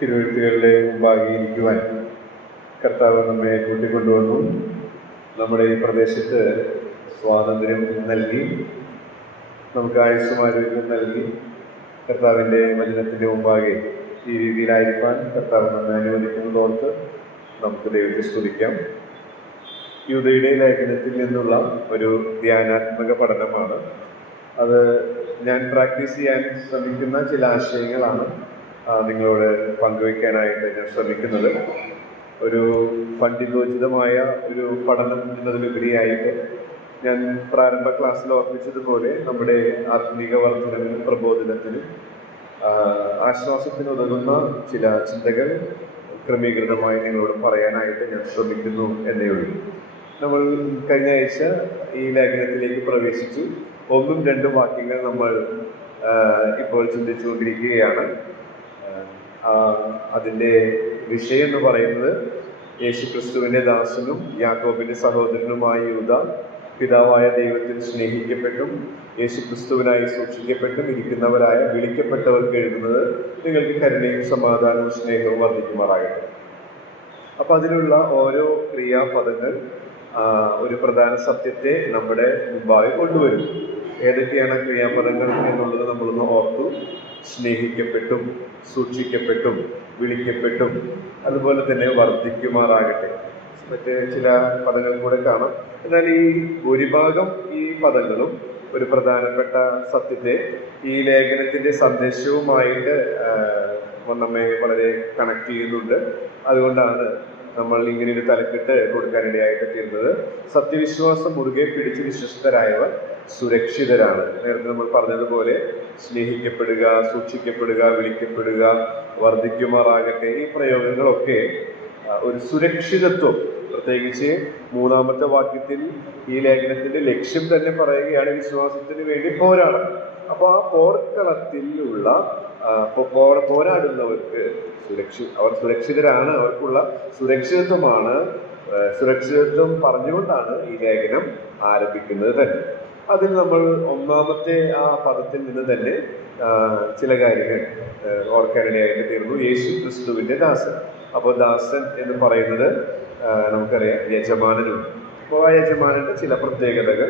തിരുവഴുത്തുകളുടെ മുമ്പാകെ ഇരിക്കുവാൻ കർത്താവ് നമ്മെ കൂട്ടിക്കൊണ്ടുവന്നു. നമ്മുടെ ഈ പ്രദേശത്ത് സ്വാതന്ത്ര്യം നൽകി, നമുക്ക് ആയുസ്സും ആരോഗ്യം നൽകി, കർത്താവിൻ്റെ വചനത്തിൻ്റെ മുമ്പാകെ ഈ രീതിയിലായിരിക്കാൻ കർത്താവ് നമ്മെ അനുവദിക്കുന്നതോർത്ത് നമുക്ക് ദൈവത്തെ സ്തുതിക്കാം. യൂദയുടെ ലേഖനത്തിൽ നിന്നുള്ള ഒരു ധ്യാനാത്മക പഠനമാണ്. അത് ഞാൻ പ്രാക്ടീസ് ചെയ്യാൻ ശ്രമിക്കുന്ന ചില ആശയങ്ങളാണ് നിങ്ങളോട് പങ്കുവയ്ക്കാനായിട്ട് ഞാൻ ശ്രമിക്കുന്നത്. ഒരു പണ്ഡിതോചിതമായ ഒരു പഠനം എന്നതിലുപരിയായിട്ട് ഞാൻ പ്രാരംഭ ക്ലാസ്സിൽ ഓർമ്മിച്ചതുപോലെ നമ്മുടെ ആത്മീക വർധനവിനും പ്രബോധനത്തിനും ആശ്വാസത്തിന് ഉതകുന്ന ചില ചിന്തകൾ ക്രമീകൃതമായി നിങ്ങളോട് പറയാനായിട്ട് ഞാൻ ശ്രമിക്കുന്നു എന്നേ ഉള്ളൂ. നമ്മൾ കഴിഞ്ഞ ആഴ്ച ഈ ലേഖനത്തിലേക്ക് പ്രവേശിച്ചു. 1-2 വാക്യങ്ങൾ നമ്മൾ ഇപ്പോൾ ചിന്തിച്ചുകൊണ്ടിരിക്കുകയാണ്. അതിൻ്റെ വിഷയം എന്ന് പറയുന്നത് യേശുക്രിസ്തുവിൻ്റെ ദാസനും യാക്കോബിൻ്റെ സഹോദരനുമായ യൂദ പിതാവായ ദൈവത്തിൽ സ്നേഹിക്കപ്പെട്ടും യേശുക്രിസ്തുവിനായി സൂക്ഷിക്കപ്പെട്ടും ഇരിക്കുന്നവരായ വിളിക്കപ്പെട്ടവർക്ക് എഴുതുന്നത്, നിങ്ങൾക്ക് കരുണയും സമാധാനവും സ്നേഹവും വർദ്ധിക്കുമാറാകട്ടെ. അപ്പം അതിലുള്ള ഓരോ ക്രിയാപദങ്ങൾ ഒരു പ്രധാന സത്യത്തെ നമ്മുടെ മുമ്പാകെ കൊണ്ടുവരും. ഏതൊക്കെയാണ് ക്രിയാപദങ്ങൾ എന്നുള്ളത് നമ്മളൊന്ന് ഓർത്തു. സ്നേഹിക്കപ്പെട്ടും സൂക്ഷിക്കപ്പെട്ടും വിളിക്കപ്പെട്ടും അതുപോലെ തന്നെ വർദ്ധിക്കുമാറാകട്ടെ. മറ്റ് ചില പദങ്ങൾ കൂടെ കാണാം. എന്നാൽ ഈ ഭൂരിഭാഗം ഈ പദങ്ങളും ഒരു പ്രധാനപ്പെട്ട സത്യത്തെ ഈ ലേഖനത്തിൻ്റെ സന്ദേശവുമായിട്ട് നമ്മെ വളരെ കണക്ട് ചെയ്യുന്നുണ്ട്. അതുകൊണ്ടാണ് നമ്മൾ ഇങ്ങനെ ഒരു തലക്കെട്ട് കൊടുക്കാനിടയായിട്ട് തീർന്നത്. സത്യവിശ്വാസം മുറുകെ പിടിച്ച് വിശ്വസ്തരായവർ സുരക്ഷിതരാണ്. നേരത്തെ നമ്മൾ പറഞ്ഞതുപോലെ സ്നേഹിക്കപ്പെടുക, സൂക്ഷിക്കപ്പെടുക, വിളിക്കപ്പെടുക, വർദ്ധിക്കുമാറാകട്ടെ, ഈ പ്രയോഗങ്ങളൊക്കെ ഒരു സുരക്ഷിതത്വം, പ്രത്യേകിച്ച് 3-ാമത്തെ വാക്യത്തിൽ ഈ ലേഖനത്തിന്റെ ലക്ഷ്യം തന്നെ പറയുകയാണ് വിശ്വാസത്തിന് വേണ്ടി പോരാടണം. അപ്പോൾ ആ പോർക്കളത്തിലുള്ള പോരാടുന്നവർക്ക് അവർ സുരക്ഷിതരാണ്, അവർക്കുള്ള സുരക്ഷിതത്വമാണ്. സുരക്ഷിതത്വം പറഞ്ഞുകൊണ്ടാണ് ഈ ലേഖനം ആരംഭിക്കുന്നത് തന്നെ. അതിൽ നമ്മൾ 1-ാമത്തെ ആ പദത്തിൽ നിന്ന് തന്നെ ചില കാര്യങ്ങൾ ഓർക്കാനിടയായിട്ട് തീർന്നു. യേശു ക്രിസ്തുവിൻ്റെ ദാസൻ. അപ്പോൾ ദാസൻ എന്ന് പറയുന്നത് നമുക്കറിയാം യജമാനനുണ്ട്. അപ്പോൾ ആ യജമാനന്റെ ചില പ്രത്യേകതകൾ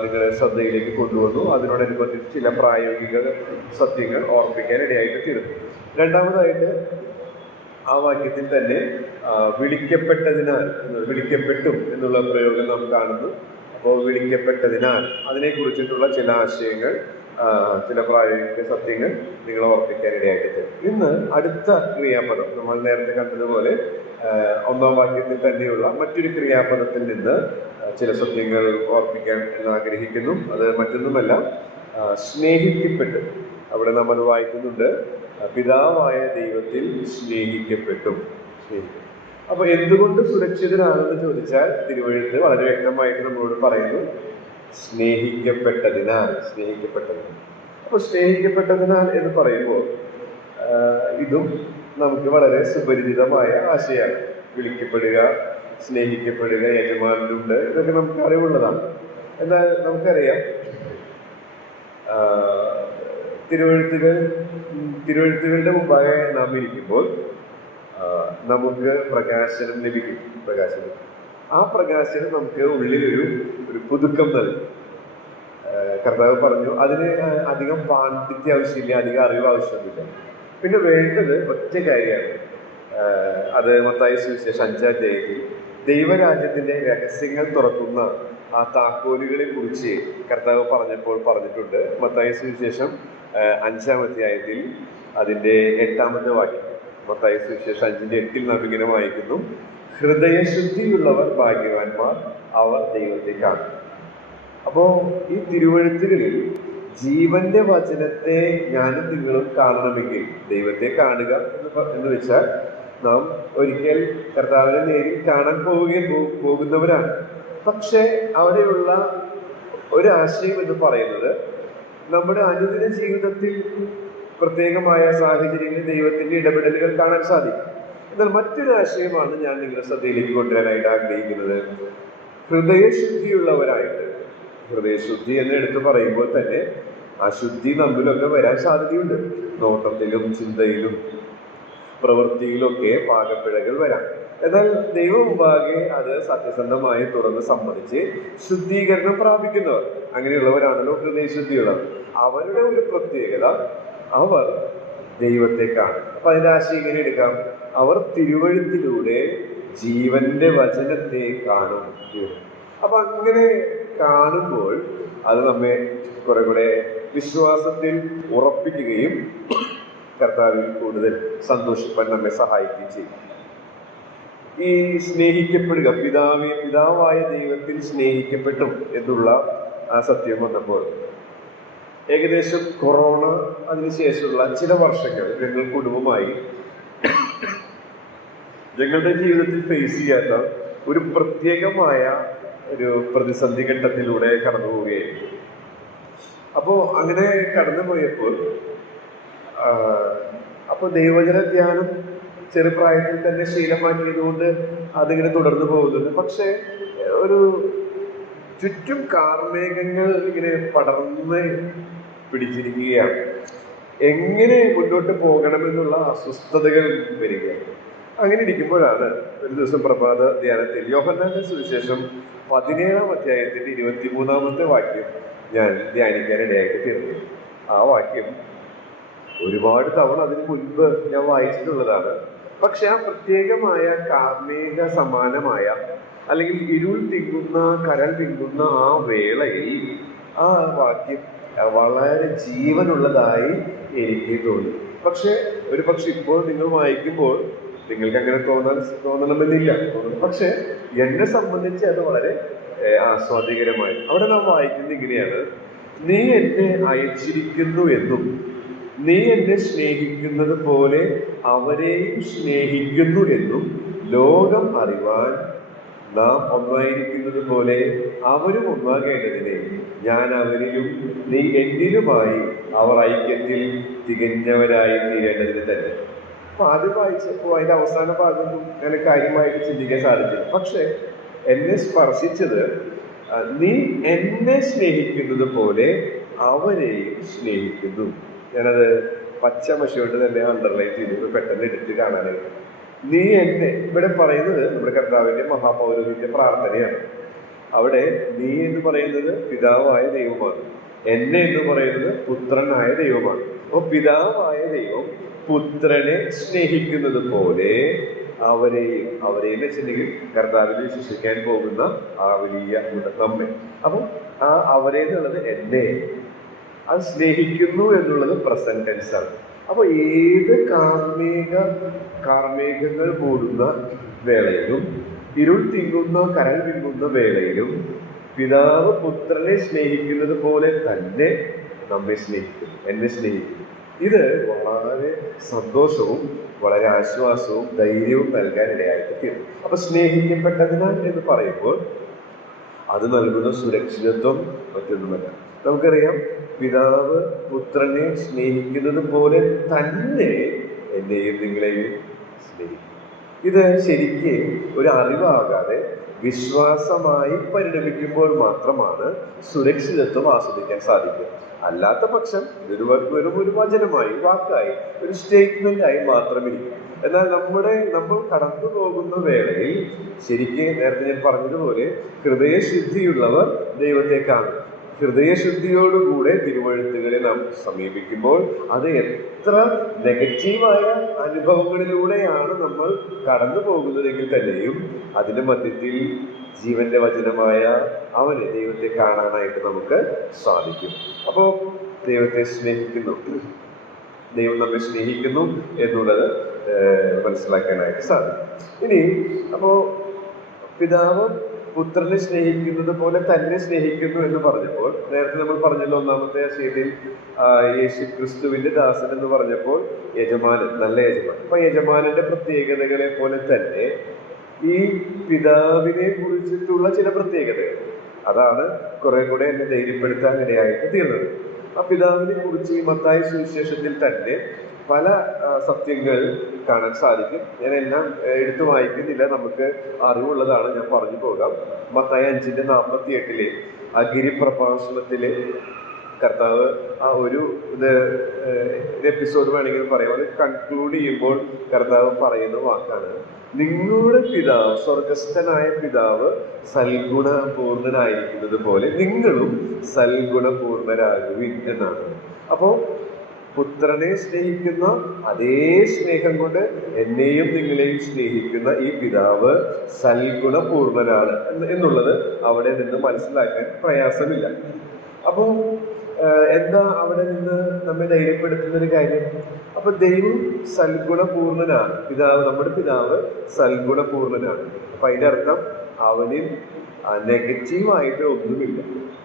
നിങ്ങളുടെ ശ്രദ്ധയിലേക്ക് കൊണ്ടുവന്നു. അതിനോടനുബന്ധിച്ച് ചില പ്രായോഗിക സത്യങ്ങൾ ഓർമ്മിക്കാനിടയായിട്ട് തീർന്നു. രണ്ടാമതായിട്ട് ആ വാക്യത്തിൽ തന്നെ വിളിക്കപ്പെട്ടതിനാൽ, വിളിക്കപ്പെട്ടും എന്നുള്ള പ്രയോഗം നാം കാണുന്നു. അപ്പോൾ വിളിക്കപ്പെട്ടതിനാൽ അതിനെക്കുറിച്ചിട്ടുള്ള ചില ആശയങ്ങൾ, ചില പ്രായോഗിക സത്യങ്ങൾ നിങ്ങൾ ഓർപ്പിക്കാനിടയായിട്ട് തരും. ഇന്ന് അടുത്ത ക്രിയാപദം നമ്മൾ നേരത്തെ കണ്ടതുപോലെ 1-ാം വാക്യത്തിൽ തന്നെയുള്ള മറ്റൊരു ക്രിയാപദത്തിൽ നിന്ന് ചില സത്യങ്ങൾ ഓർപ്പിക്കാൻ എന്ന് ആഗ്രഹിക്കുന്നു. അത് മറ്റൊന്നുമല്ല, സ്നേഹിക്കപ്പെട്ടു. അവിടെ നമ്മൾ വായിക്കുന്നുണ്ട്, പിതാവായ ദൈവത്തിൽ സ്നേഹിക്കപ്പെട്ടു. അപ്പൊ എന്തുകൊണ്ട് സുരക്ഷിതരാണെന്ന് ചോദിച്ചാൽ തിരുവഴുത്ത് വളരെ വ്യക്തമായിട്ട് നമ്മളോട് പറയുന്നു, സ്നേഹിക്കപ്പെട്ടതിനാൽ. അപ്പൊ സ്നേഹിക്കപ്പെട്ടതിനാൽ എന്ന് പറയുമ്പോൾ ഇതും നമുക്ക് വളരെ സുപരിചിതമായ ആശയമാണ്. വിളിക്കപ്പെടുക, സ്നേഹിക്കപ്പെടുക, യജമാനുണ്ട്, ഇതൊക്കെ നമുക്ക് അറിവുള്ളതാണ്. എന്നാൽ നമുക്കറിയാം തിരുവഴുത്തുകളുടെ മുമ്പാകെ നാം ഇരിക്കുമ്പോൾ നമുക്ക് പ്രകാശനം ലഭിക്കും. ആ പ്രകാശനം നമുക്ക് ഉള്ളിലൊരു പുതുക്കം നൽകും. കർത്താവ് പറഞ്ഞു, അതിന് അധികം പാണ്ഡിത്യം ആവശ്യമില്ല, അധികം അറിവ് ആവശ്യമില്ല. പിന്നെ വേണ്ടത് ഒറ്റ കാര്യമാണ്. അത് മത്തായി സുവിശേഷം 5-ാം അധ്യായത്തിൽ ദൈവരാജ്യത്തിന്റെ രഹസ്യങ്ങൾ തുറക്കുന്ന ആ താക്കോലുകളെ കുറിച്ച് കർത്താവ് പറഞ്ഞിട്ടുണ്ട്. മത്തായി സുവിശേഷം 5-ാം അധ്യായത്തിൽ അതിൻ്റെ 8-ാമത്തെ വാക്യം. മത്തായി സുവിശേഷം 5-8 നാം ഇങ്ങനെ വായിക്കുന്നു, ഹൃദയശുദ്ധിയുള്ളവർ ഭാഗ്യവാന്മാർ, അവർ ദൈവത്തെ കാണും. അപ്പോ ഈ തിരുവഴുത്തുകളിൽ ജീവന്റെ വചനത്തെ ഞാനും നിങ്ങളും കാണണമെങ്കിൽ ദൈവത്തെ കാണുക എന്ന് വെച്ചാൽ നാം ഒരിക്കൽ കർത്താവിനെ നേരിൽ കാണാൻ പോകുന്നവരാണ്. പക്ഷെ അവിടെയുള്ള ഒരാശയം എന്ന് പറയുന്നത് നമ്മുടെ അനുദിന ജീവിതത്തിൽ പ്രത്യേകമായ സാഹചര്യങ്ങളിൽ ദൈവത്തിന്റെ ഇടപെടലുകൾ കാണാൻ സാധിക്കും. എന്നാൽ മറ്റൊരു ആശയമാണ് ഞാൻ നിങ്ങളുടെ ശ്രദ്ധയിലേക്ക് കൊണ്ടുവരാനായിട്ട് ആഗ്രഹിക്കുന്നത്. ഹൃദയശുദ്ധിയുള്ളവരായിട്ട്. ഹൃദയശുദ്ധി എന്ന് എടുത്തു പറയുമ്പോൾ തന്നെ അശുദ്ധി നമ്മിലൊക്കെ വരാൻ സാധ്യതയുണ്ട്. നോട്ടത്തിലും ചിന്തയിലും പ്രവൃത്തിയിലൊക്കെ പാകപ്പിഴകൾ വരാം. എന്നാൽ ദൈവമുമ്പാകെ അത് സത്യസന്ധമായി തുറന്ന് സമ്മതിച്ച് ശുദ്ധീകരണം പ്രാപിക്കുന്നവർ, അങ്ങനെയുള്ളവരാണല്ലോ ഹൃദയശുദ്ധിയുള്ളവർ. അവരുടെ ഒരു പ്രത്യേകത, അവർ ദൈവത്തെ കാണും. അപ്പൊ അതിന്റെ ആശയം ഇങ്ങനെ എടുക്കാം: അവർ തിരുവഴുത്തിലൂടെ ജീവന്റെ വചനത്തെ കാണും. അപ്പൊ അങ്ങനെ കാണുമ്പോൾ അത് നമ്മെ കുറെ കൂടെ വിശ്വാസത്തിൽ ഉറപ്പിക്കുകയും കർത്താവിൽ കൂടുതൽ സന്തോഷിപ്പാൻ നമ്മെ സഹായിക്കുകയും ചെയ്യും. ഈ സ്നേഹിക്കപ്പെടുക, പിതാവായ ദൈവത്തിൽ സ്നേഹിക്കപ്പെട്ടു എന്നുള്ള ആ സത്യം വന്നപ്പോൾ, ഏകദേശം കൊറോണ അതിനുശേഷമുള്ള ചില വർഷങ്ങൾ ഞങ്ങൾ കുടുംബമായി ഞങ്ങളുടെ ജീവിതത്തിൽ ഫേസ് ചെയ്യാത്ത ഒരു പ്രത്യേകമായ ഒരു പ്രതിസന്ധി ഘട്ടത്തിലൂടെ കടന്നു പോവുകയായിരുന്നു. അപ്പോൾ അങ്ങനെ കടന്നുപോയപ്പോൾ ദൈവജന ധ്യാനം ചെറുപ്രായത്തിൽ തന്നെ ശീലമാക്കിയത് കൊണ്ട് അതിങ്ങനെ തുടർന്നു പോകുന്നുണ്ട്. പക്ഷെ ഒരു ചുറ്റും കാർമേഘങ്ങൾ ഇങ്ങനെ പടർന്ന് പിടിച്ചിരിക്കുകയാണ്. എങ്ങനെ മുന്നോട്ട് പോകണമെന്നുള്ള അസ്വസ്ഥതകൾ വരികയാണ്. അങ്ങനെ ഇരിക്കുമ്പോഴാണ് ഒരു ദിവസം പ്രഭാത ധ്യാനത്തിൽ യോഹന്നാന്റെ സുവിശേഷം 17-ാം അധ്യായത്തിന്റെ 23-ാമത്തെ വാക്യം ഞാൻ ധ്യാനിക്കാനിടയായിട്ട് തീർന്നു. ആ വാക്യം ഒരുപാട് തവണ അതിന് മുൻപ് ഞാൻ വായിച്ചിട്ടുള്ളതാണ്. പക്ഷെ ആ പ്രത്യേകമായ കാർമേഘ സമാനമായ അല്ലെങ്കിൽ ഇരുൾ തിങ്ങുന്ന, കരൾ തിങ്ങുന്ന ആ വേളയിൽ ആ വാക്യം വളരെ ജീവനുള്ളതായി എനിക്ക് തോന്നി. പക്ഷെ ഇപ്പോൾ നിങ്ങൾ വായിക്കുമ്പോൾ നിങ്ങൾക്ക് അങ്ങനെ തോന്നണമെന്നില്ല. പക്ഷെ എന്നെ സംബന്ധിച്ച് അത് വളരെ ആസ്വാദികരമായി. അവിടെ നാം വായിക്കുന്നത് ഇങ്ങനെയാണ്: നീ എന്നെ അയച്ചിരിക്കുന്നു എന്നും നീ എന്നെ സ്നേഹിക്കുന്നത് പോലെ അവരെയും സ്നേഹിക്കുന്നു എന്നും ലോകം അറിവാൻ നാം ഒന്നായിരിക്കുന്നത് പോലെ അവരും ഒന്നാകേണ്ടതിനെ ഞാൻ അവരിലും നീ എന്നിലുമായി അവർ ഐക്യത്തിൽ തികഞ്ഞവരായി തീരേണ്ടതിന് തന്നെ. അപ്പൊ ആദ്യം വായിച്ചപ്പോൾ അതിന്റെ അവസാന ഭാഗമൊന്നും അങ്ങനെ കാര്യമായിട്ട് ചിന്തിക്കാൻ സാധിച്ചില്ല. പക്ഷെ എന്നെ സ്പർശിച്ചത്, നീ എന്നെ സ്നേഹിക്കുന്നത് പോലെ അവരെയും സ്നേഹിക്കുന്നു. ഞാനത് പച്ചമശ കൊണ്ട് തന്നെ അണ്ടർലൈൻ ചെയ്തു, പെട്ടെന്ന് എടുത്ത് കാണാനായിട്ട്. നീ എന്നെ ഇവിടെ പറയുന്നത് നമ്മുടെ കർത്താവിന്റെ മഹാപൗരോഹിത്യ പ്രാർത്ഥനയാണ്. അവിടെ നീ എന്ന് പറയുന്നത് പിതാവായ ദൈവമാണ്, എന്നെ എന്ന് പറയുന്നത് പുത്രനായ ദൈവമാണ്. അപ്പൊ പിതാവായ ദൈവം പുത്രനെ സ്നേഹിക്കുന്നത് പോലെ അവരെയും വെച്ചിട്ടുണ്ടെങ്കിൽ കർത്താവിൽ വിശ്വസിക്കാൻ പോകുന്ന ആ വലിയ നമ്മെ. അപ്പം ആ അവരെ എന്നുള്ളത് എന്നെ, അത് സ്നേഹിക്കുന്നു എന്നുള്ളത് പ്രസന്റ് ടെൻസ് ആണ്. അപ്പൊ ഏത് കാർമേഘങ്ങൾ മൂടുന്ന വേളയിലും ഇരുൾ തിങ്ങുന്ന, കരൾ തിങ്ങുന്ന വേളയിലും പിതാവ് പുത്രനെ സ്നേഹിക്കുന്നത് പോലെ തന്നെ നമ്മെ സ്നേഹിക്കുന്നു, എന്നെ സ്നേഹിക്കുന്നു. ഇത് വളരെ സന്തോഷവും വളരെ ആശ്വാസവും ധൈര്യവും നൽകാനിടയായിട്ട് തീരും. അപ്പൊ സ്നേഹിക്കപ്പെട്ടതിനാൽ എന്ന് പറയുമ്പോൾ അത് നൽകുന്ന സുരക്ഷിതത്വം മറ്റൊന്നുമല്ല. നമുക്കറിയാം, പിതാവ് പുത്രനെ സ്നേഹിക്കുന്നത് പോലെ തന്നെ എന്നെയും നിങ്ങളെയും സ്നേഹിക്കും. ഇത് ശരിക്ക് ഒരു അറിവാകാതെ വിശ്വാസമായി പരിണമിക്കുമ്പോൾ മാത്രമാണ് സുരക്ഷിതത്വം ആസ്വദിക്കാൻ സാധിക്കുക. അല്ലാത്ത പക്ഷം വെറും ഒരു വചനമായി, വാക്കായി, ഒരു സ്റ്റേറ്റ്മെന്റ് ആയി മാത്രമിരിക്കും. എന്നാൽ നമ്മൾ കടന്നു പോകുന്ന വേളയിൽ ശരിക്ക് നേരത്തെ ഞാൻ പറഞ്ഞതുപോലെ ഹൃദയശുദ്ധിയുള്ളവർ ദൈവത്തെ കാണും. ഹൃദയശുദ്ധിയോടുകൂടെ തിരുവഴുത്തുകളെ നാം സമീപിക്കുമ്പോൾ അത് എത്ര നെഗറ്റീവായ അനുഭവങ്ങളിലൂടെയാണ് നമ്മൾ കടന്നു പോകുന്നതെങ്കിൽ തന്നെയും അതിന്റെ മധ്യത്തിൽ ജീവന്റെ വചനമായ അവനെ, ദൈവത്തെ കാണാനായിട്ട് നമുക്ക് സാധിക്കും. അപ്പോ ദൈവത്തെ സ്നേഹിക്കുന്നു, ദൈവം നമ്മെ സ്നേഹിക്കുന്നു എന്നുള്ളത് മനസ്സിലാക്കാനായിട്ട് സാധിക്കും. ഇനി അപ്പോ പിതാവ് പുത്രനെ സ്നേഹിക്കുന്നത് പോലെ തന്നെ സ്നേഹിക്കുന്നു എന്ന് പറഞ്ഞപ്പോൾ, നേരത്തെ നമ്മൾ പറഞ്ഞല്ലോ 1-ാമത്തെ അധ്യായത്തിൽ യേശു ക്രിസ്തുവിന്റെ ദാസൻ എന്ന് പറഞ്ഞപ്പോൾ യജമാനൻ, നല്ല യജമാനൻ. അപ്പൊ യജമാനന്റെ പ്രത്യേകതകളെ പോലെ തന്നെ ഈ പിതാവിനെ കുറിച്ചിട്ടുള്ള ചില പ്രത്യേകതകൾ, അതാണ് കുറെ കൂടെ എന്നെ ധൈര്യപ്പെടുത്താൻ ഇടയായിട്ട് തീർന്നത്. ആ പിതാവിനെ കുറിച്ച് ഈ മത്തായി സുവിശേഷത്തിൽ തന്നെ പല സത്യങ്ങൾ കാണാൻ സാധിക്കും. ഞാൻ എല്ലാം എടുത്തു വായിക്കുന്നില്ല, നമുക്ക് അറിവുള്ളതാണ്, ഞാൻ പറഞ്ഞു പോകാം. മത്തായി 5:48 ആ ഗിരിപ്രഭാഷണത്തിലെ കർത്താവ് ആ ഒരു എപ്പിസോഡ് വേണമെങ്കിൽ പറയാം, അത് കൺക്ലൂഡ് ചെയ്യുമ്പോൾ കർത്താവ് പറയുന്ന വാക്കാണ്, നിങ്ങളുടെ പിതാവ്, സ്വർഗസ്ഥനായ പിതാവ് സൽഗുണപൂർണനായിരിക്കുന്നത് പോലെ നിങ്ങളും സൽഗുണപൂർണരാകുവിൻ എന്നാണ്. അപ്പോൾ പുത്രനെ സ്നേഹിക്കുന്ന അതേ സ്നേഹം കൊണ്ട് എന്നെയും നിങ്ങളെയും സ്നേഹിക്കുന്ന ഈ പിതാവ് സൽഗുണപൂർണനാണ് എന്നുള്ളത് അവിടെ നിന്ന് മനസ്സിലാക്കാൻ പ്രയാസമില്ല. അപ്പോൾ എന്താ അവിടെ നിന്ന് നമ്മെ ധൈര്യപ്പെടുത്തുന്ന ഒരു കാര്യം? അപ്പൊ ദൈവം സൽഗുണപൂർണനാണ്, പിതാവ്, നമ്മുടെ പിതാവ് സൽഗുണപൂർണനാണ്. അപ്പൊ അതിന്റെ അർത്ഥം അവനിൽ നെഗറ്റീവായിട്ട് ഒന്നുമില്ല,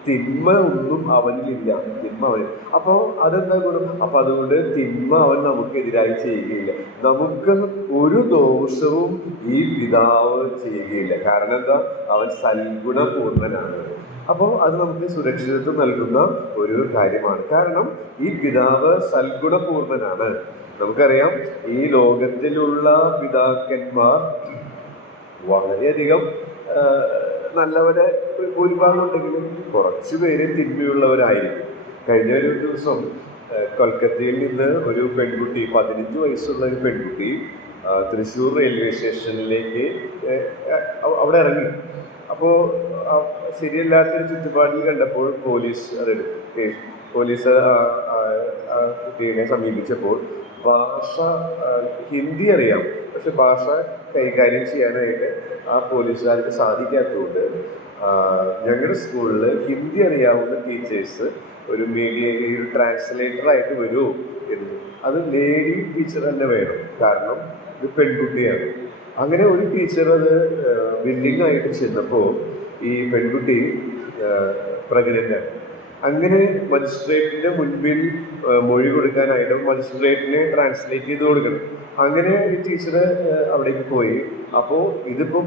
തിന്മ ഒന്നും അവനിലില്ല, തിന്മ അവനിൽ. അപ്പോൾ അതെന്താ ഗുണം? അപ്പൊ അതുകൊണ്ട് തിന്മ അവൻ നമുക്കെതിരായി ചെയ്യുകയില്ല, നമുക്ക് ഒരു ദോഷവും ഈ പിതാവ് ചെയ്യുകയില്ല. കാരണം എന്താ? അവൻ സൽഗുണപൂർണനാണ്. അപ്പോൾ അത് നമുക്ക് സുരക്ഷിതത്വം നൽകുന്ന ഒരു കാര്യമാണ്. കാരണം ഈ പിതാവ് സൽഗുണപൂർണനാണ്. നമുക്കറിയാം, ഈ ലോകത്തിലുള്ള പിതാക്കന്മാർ വളരെയധികം നല്ലവരെ ഭൂരിഭാഗം ഉണ്ടെങ്കിലും കുറച്ചു പേര് തിന്മയുള്ളവരായിരിക്കും. കഴിഞ്ഞ ഒരു ദിവസം കൊൽക്കത്തയിൽ നിന്ന് ഒരു പെൺകുട്ടി, 15 വയസ്സുള്ള ഒരു പെൺകുട്ടി തൃശ്ശൂർ റെയിൽവേ സ്റ്റേഷനിലേക്ക് അവിടെ ഇറങ്ങി. അപ്പോൾ ശരിയല്ലാത്തൊരു ചുറ്റുപാടിൽ കണ്ടപ്പോൾ പോലീസ് ആ കുട്ടീനെ സമീപിച്ചപ്പോൾ ഭാഷ, ഹിന്ദി അറിയാം, പക്ഷെ ഭാഷ കൈകാര്യം ചെയ്യാനായിട്ട് ആ പോലീസുകാർക്ക് സാധിക്കാത്തതുകൊണ്ട് ഞങ്ങളുടെ സ്കൂളിൽ ഹിന്ദി അറിയാവുന്ന ടീച്ചേഴ്സ് ഒരു ട്രാൻസ്ലേറ്ററായിട്ട് വരുമോ എന്ന്. അത് ലേഡി ടീച്ചർ തന്നെ വേണം, കാരണം ഇത് പെൺകുട്ടിയാണ്. അങ്ങനെ ഒരു ടീച്ചർ അത് വില്ലിംഗ് ആയിട്ട് ചെന്നപ്പോൾ ഈ പെൺകുട്ടി പ്രഗ്നൻ്റാണ്. അങ്ങനെ മജിസ്ട്രേറ്റിന്റെ മുൻപിൽ മൊഴി കൊടുക്കാനായിട്ട് മജിസ്ട്രേറ്റിനെ ട്രാൻസ്ലേറ്റ് ചെയ്ത് കൊടുക്കണം. അങ്ങനെ ഈ ടീച്ചർ അവിടേക്ക് പോയി. അപ്പോൾ ഇതിപ്പം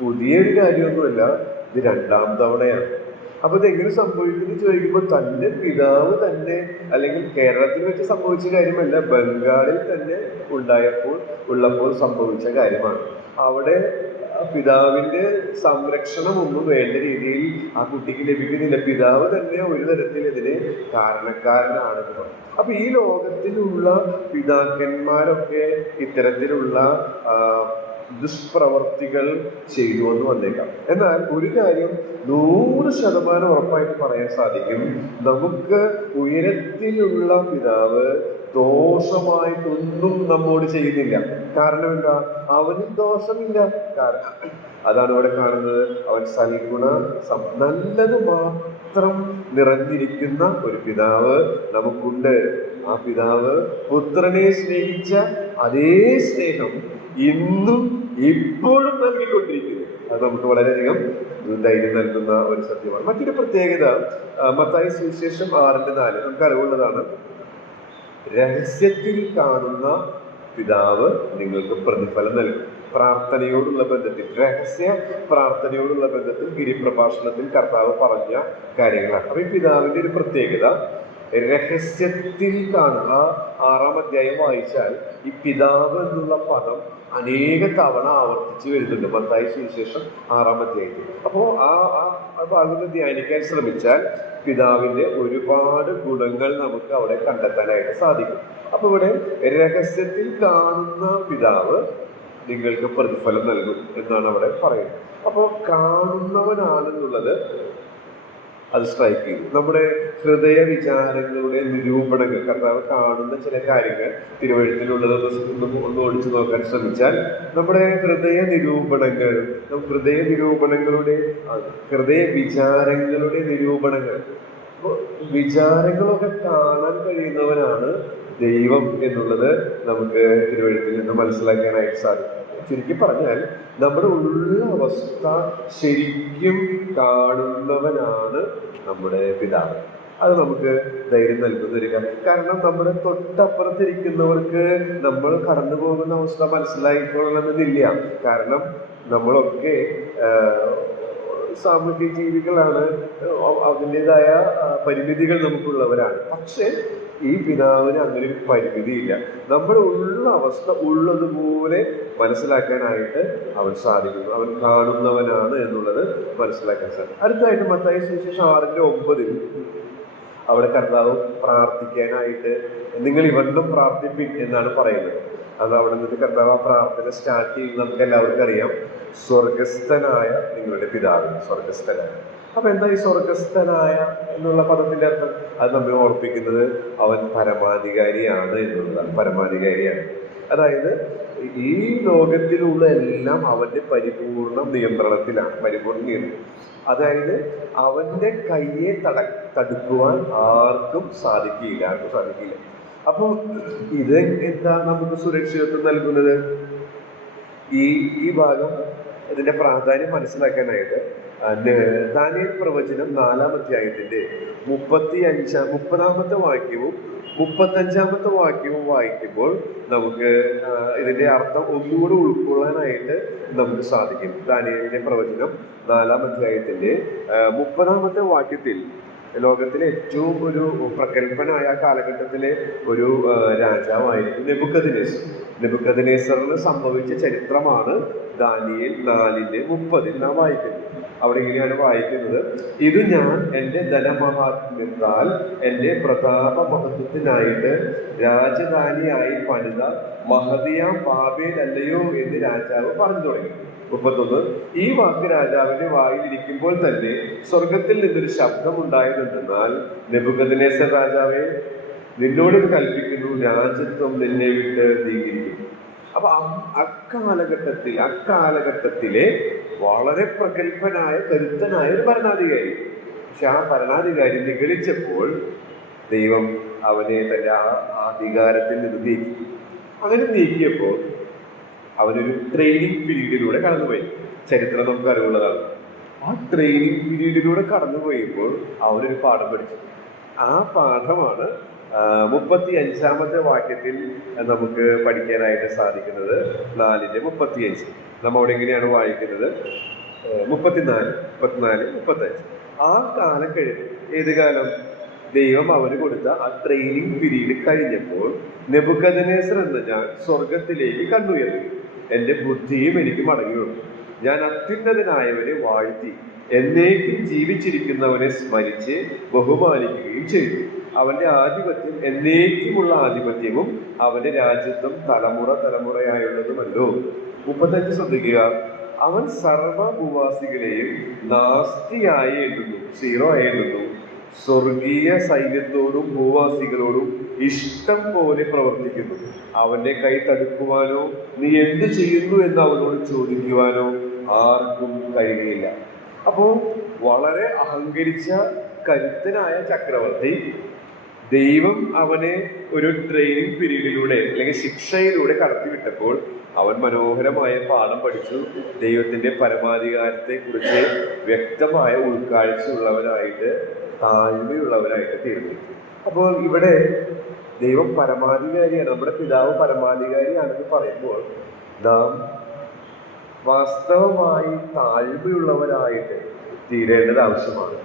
പുതിയൊരു കാര്യമൊന്നുമല്ല, ഇത് 2ാം തവണയാണ്. അപ്പൊ ഇതെങ്ങനെ സംഭവിക്കുന്നു ചോദിക്കുമ്പോൾ തൻ്റെ പിതാവ് തന്നെ, അല്ലെങ്കിൽ കേരളത്തിൽ വെച്ച് സംഭവിച്ച കാര്യമല്ല, ബംഗാളിൽ തന്നെ ഉള്ളപ്പോൾ സംഭവിച്ച കാര്യമാണ്. അവിടെ പിതാവിന്റെ സംരക്ഷണം ഒന്നും വേണ്ട രീതിയിൽ ആ കുട്ടിക്ക് ലഭിക്കുന്നില്ല. പിതാവ് തന്നെ ഒരു തരത്തിൽ ഇതിന് കാരണക്കാരനാണെന്ന് പറയും. അപ്പൊ ഈ ലോകത്തിലുള്ള പിതാക്കന്മാരൊക്കെ ഇത്തരത്തിലുള്ള ദുഷ്പ്രവർത്തികൾ ചെയ്തു എന്ന് വന്നേക്കാം. എന്നാൽ ഒരു കാര്യം 100% ഉറപ്പായിട്ട് പറയാൻ സാധിക്കും, നമുക്ക് ഉയരത്തിലുള്ള പിതാവ് ദോഷമായിട്ടൊന്നും നമ്മോട് ചെയ്യുന്നില്ല. കാരണം എന്താ? അവന് ദോഷമില്ല. കാരണം അതാണ് ഇവിടെ കാണുന്നത്, അവൻ സൽഗുണ നല്ലത് മാത്രം നിറഞ്ഞിരിക്കുന്ന ഒരു പിതാവ് നമുക്കുണ്ട്. ആ പിതാവ് പുത്രനെ സ്നേഹിച്ച അതേ സ്നേഹം ഇന്നും ഇപ്പോഴും നൽകിക്കൊണ്ടിരിക്കുന്നു. അത് നമുക്ക് വളരെയധികം ധൈര്യം നൽകുന്ന ഒരു സത്യമാണ്. മറ്റൊരു പ്രത്യേകത, മത്തായി സുവിശേഷം 6:4 നമുക്ക് അറിവുള്ളതാണ്, രഹസ്യത്തിൽ കാണുന്ന പിതാവ് നിങ്ങൾക്ക് പ്രതിഫലം നൽകും. പ്രാർത്ഥനയോടുള്ള ബന്ധത്തിൽ, രഹസ്യ പ്രാർത്ഥനയോടുള്ള ബന്ധത്തിൽ ഗിരിപ്രഭാഷണത്തിൽ കർത്താവ് പറഞ്ഞ കാര്യങ്ങളാണ്. അപ്പൊ ഈ പിതാവിന്റെ ഒരു പ്രത്യേകത, രഹസ്യത്തിൽ കാണുക. 6-ാം അധ്യായം വായിച്ചാൽ ഈ പിതാവ് എന്നുള്ള പദം അനേക തവണ ആവർത്തിച്ച് വരുന്നുണ്ട് മത്തായി സുവിശേഷം 6-ാം അധ്യായത്തിൽ. അപ്പോൾ ആ ഭാഗത്ത് ധ്യാനിക്കാൻ ശ്രമിച്ചാൽ പിതാവിന്റെ ഒരുപാട് ഗുണങ്ങൾ നമുക്ക് അവിടെ കണ്ടെത്താനായിട്ട് സാധിക്കും. അപ്പൊ ഇവിടെ രഹസ്യത്തിൽ കാണുന്ന പിതാവ് നിങ്ങൾക്ക് പ്രതിഫലം നൽകും എന്നാണ് അവിടെ പറയുന്നത്. അപ്പോൾ കാണുന്നവനാണെന്നുള്ളത് അത് സ്ട്രൈക്ക് ചെയ്തു. നമ്മുടെ ഹൃദയ വിചാരങ്ങളുടെ നിരൂപണങ്ങൾ, കർത്താവ് കാണുന്ന ചില കാര്യങ്ങൾ തിരുവഴുത്തിലുള്ളത് ഒന്ന് ഓടിച്ചു നോക്കാൻ ശ്രമിച്ചാൽ നമ്മുടെ ഹൃദയ വിചാരങ്ങളുടെ നിരൂപണങ്ങൾ, വിചാരങ്ങളൊക്കെ കാണാൻ കഴിയുന്നവനാണ് ദൈവം എന്നുള്ളത് നമുക്ക് തിരുവഴുത്തിൽ നിന്ന് മനസ്സിലാക്കാനായിട്ട് സാധിക്കും. ചുരുക്കി പറഞ്ഞാൽ നമ്മുടെ ഉള്ള അവസ്ഥ ശരിക്കും കാണുന്നവനാണ് നമ്മുടെ പിതാവ്. അത് നമുക്ക് ധൈര്യം നൽകുന്ന ഒരു കാര്യം. കാരണം നമ്മുടെ തൊട്ടപ്പുറത്തിരിക്കുന്നവർക്ക് നമ്മൾ കടന്നു പോകുന്ന അവസ്ഥ മനസ്സിലായിക്കൊള്ളണമെന്നില്ല. കാരണം നമ്മളൊക്കെ സാമൂഹ്യ ജീവികളാണ്, അതിൻ്റെതായ പരിമിതികൾ നമുക്കുള്ളവരാണ്. പക്ഷെ ഈ പിതാവിന് അങ്ങനെ ഒരു പരിമിതിയില്ല. നമ്മുടെ ഉള്ള അവസ്ഥ ഉള്ളതുപോലെ മനസ്സിലാക്കാനായിട്ട് അവൻ സാധിക്കുന്നു. അവൻ കാണുന്നവനാണ് എന്നുള്ളത് മനസ്സിലാക്കാൻ സാധിക്കും. അടുത്തതായിട്ട് മത്തായി സുവിശേഷം 6:9 അവിടെ കർത്താവ് പ്രാർത്ഥിക്കാനായിട്ട് നിങ്ങൾ ഇവണ്ണം പ്രാർത്ഥിപ്പിൻ എന്നാണ് പറയുന്നത്. അത് അവിടെ നിന്ന് കർത്താവ് ആ പ്രാർത്ഥന സ്റ്റാർട്ട് ചെയ്യുന്നത് നമുക്ക് എല്ലാവർക്കും അറിയാം. സ്വർഗസ്ഥനായ നിങ്ങളുടെ പിതാവ്, സ്വർഗസ്ഥനായ. അപ്പൊ എന്താ ഈ സ്വർഗസ്ഥനായ എന്നുള്ള പദത്തിന്റെ അർത്ഥം? അത് നമ്മെ ഓർപ്പിക്കുന്നത് അവൻ പരമാധികാരിയാണ് എന്നുള്ളതാണ്. പരമാധികാരിയാണ്, അതായത് ഈ ലോകത്തിലുള്ള എല്ലാം അവന്റെ പരിപൂർണ നിയന്ത്രണത്തിലാണ്. പരിപൂർണ നിയന്ത്രണം, അതായത് അവന്റെ കയ്യെ തടുക്കുവാൻ ആർക്കും സാധിക്കില്ല. അപ്പൊ ഇത് എന്താ നമുക്ക് സുരക്ഷിതത്വം നൽകുന്നത്? ഈ ഭാഗം, ഇതിന്റെ പ്രാധാന്യം മനസ്സിലാക്കാനായിട്ട് ദാനിയേൽ പ്രവചനം 4-ാം അധ്യായത്തിന്റെ 30-ാമത്തെ വാക്യവും 35-ാമത്തെ വാക്യവും വായിക്കുമ്പോൾ നമുക്ക് ഇതിന്റെ അർത്ഥം ഒന്നുകൂടി ഉൾക്കൊള്ളാനായിട്ട് നമുക്ക് സാധിക്കും. ദാനിയേലിന്റെ പ്രവചനം 4-ാം അധ്യായത്തിന്റെ 30-ാമത്തെ വാക്യത്തിൽ ലോകത്തിലെ ഏറ്റവും ഒരു പ്രഗത്ഭനായ കാലഘട്ടത്തിലെ ഒരു രാജാവായിരുന്നു നെബൂഖദ്നേസറിന് സംഭവിച്ച ചരിത്രമാണ് ദാനിയേൽ 4:30 നാം വായിക്കുന്നത്. അവിടെ ഇങ്ങനെയാണ് വായിക്കുന്നത്: ഇത് ഞാൻ എൻ്റെ ധനമഹാത്മ്യത്താൽ എൻ്റെ പ്രതാപ മഹത്വത്തിനായിട്ട് രാജധാനിയായി പണിത മഹതിയാം ബാബേൽ അല്ലയോ എന്ന് രാജാവ് പറഞ്ഞു തുടങ്ങി. 31. ഈ വാക്ക് രാജാവിന്റെ വായിലിരിക്കുമ്പോൾ തന്നെ സ്വർഗത്തിൽ നിന്നൊരു ശബ്ദം ഉണ്ടായതെന്നാൽ, നെബൂഖദ്നേസർ രാജാവേ, നിന്നോട് കൽപ്പിക്കുന്നു, രാജ്യത്വം നിന്നെ വിട്ട് നീങ്ങിയിരിക്കുന്നു. അപ്പൊ അക്കാലഘട്ടത്തിലെ വളരെ പ്രഗത്ഭനായ കരുത്തനായ ഒരു ഭരണാധികാരി. പക്ഷെ ആ ഭരണാധികാരി നിഗളിച്ചപ്പോൾ ദൈവം അവനെ തന്റെ ആ അധികാരത്തിൽ നിന്ന് നീക്കി. അങ്ങനെ നീക്കിയപ്പോൾ അവനൊരു ട്രെയിനിങ് പീരീഡിലൂടെ കടന്നുപോയി. ചരിത്രം നമുക്ക് അറിവുള്ളതാണ്. ആ ട്രെയിനിങ് പീരീഡിലൂടെ കടന്നുപോയപ്പോൾ അവനൊരു പാഠം പഠിച്ചു. ആ പാഠമാണ് 35-ാമത്തെ വാക്യത്തിൽ നമുക്ക് പഠിക്കാനായിട്ട് സാധിക്കുന്നത്. 4:35 നമ്മോട് എങ്ങനെയാണ് വായിക്കുന്നത്? 34, 35. ആ കാലം കഴിഞ്ഞു. ഏത് കാലം? ദൈവം അവന് കൊടുത്ത ആ ട്രെയിനിങ് പീരീഡ് കഴിഞ്ഞപ്പോൾ നെബൂഖദ്നേസർ എന്ന ഞാൻ സ്വർഗത്തിലേക്ക് കണ്ണുയർത്തി. എൻ്റെ ബുദ്ധിയും എനിക്ക് മടങ്ങി വന്നു. ഞാൻ അത്യുന്നതനായവനെ വാഴ്ത്തി എന്നേക്കും ജീവിച്ചിരിക്കുന്നവനെ സ്മരിച്ച് ബഹുമാനിക്കുകയും ചെയ്തു. അവന്റെ ആധിപത്യം എന്നേക്കുമുള്ള ആധിപത്യവും അവന്റെ രാജ്യത്വം തലമുറയായുള്ളതുമല്ലോ. 35 ശ്രദ്ധിക്കുക: അവൻ സർവഭൂവാസികളെയും നാസ്തിയായി എണ്ണുന്നു, 0 ആയി എണ്ണുന്നു. സ്വർഗീയ സൈന്യത്തോടും ഭൂവാസികളോടും ഇഷ്ടം പോലെ പ്രവർത്തിക്കുന്നു. അവന്റെ കൈ തടുക്കുവാനോ നീ എന്ത് ചെയ്യുന്നു എന്ന് അവനോട് ചോദിക്കുവാനോ ആർക്കും കഴിയുകയില്ല. അപ്പോ വളരെ അഹങ്കരിച്ച കരുത്തനായ ചക്രവർത്തി, ദൈവം അവനെ ഒരു ട്രെയിനിങ് പീരീഡിലൂടെ അല്ലെങ്കിൽ ശിക്ഷയിലൂടെ കടത്തിവിട്ടപ്പോൾ അവൻ മനോഹരമായ പാഠം പഠിച്ചു. ദൈവത്തിന്റെ പരമാധികാരത്തെ കുറിച്ച് വ്യക്തമായ ഉൾക്കാഴ്ചയുള്ളവനായിട്ട്, താഴ്മയുള്ളവനായിട്ട് തീർന്നു. അപ്പോൾ ഇവിടെ ദൈവം പരമാധികാരിയാണ്, നമ്മുടെ പിതാവ് പരമാധികാരിയാണെന്ന് പറയുമ്പോൾ നാം വാസ്തവമായി താഴ്മയുള്ളവരായിട്ട് തീരേണ്ടത് ആവശ്യമാണ്.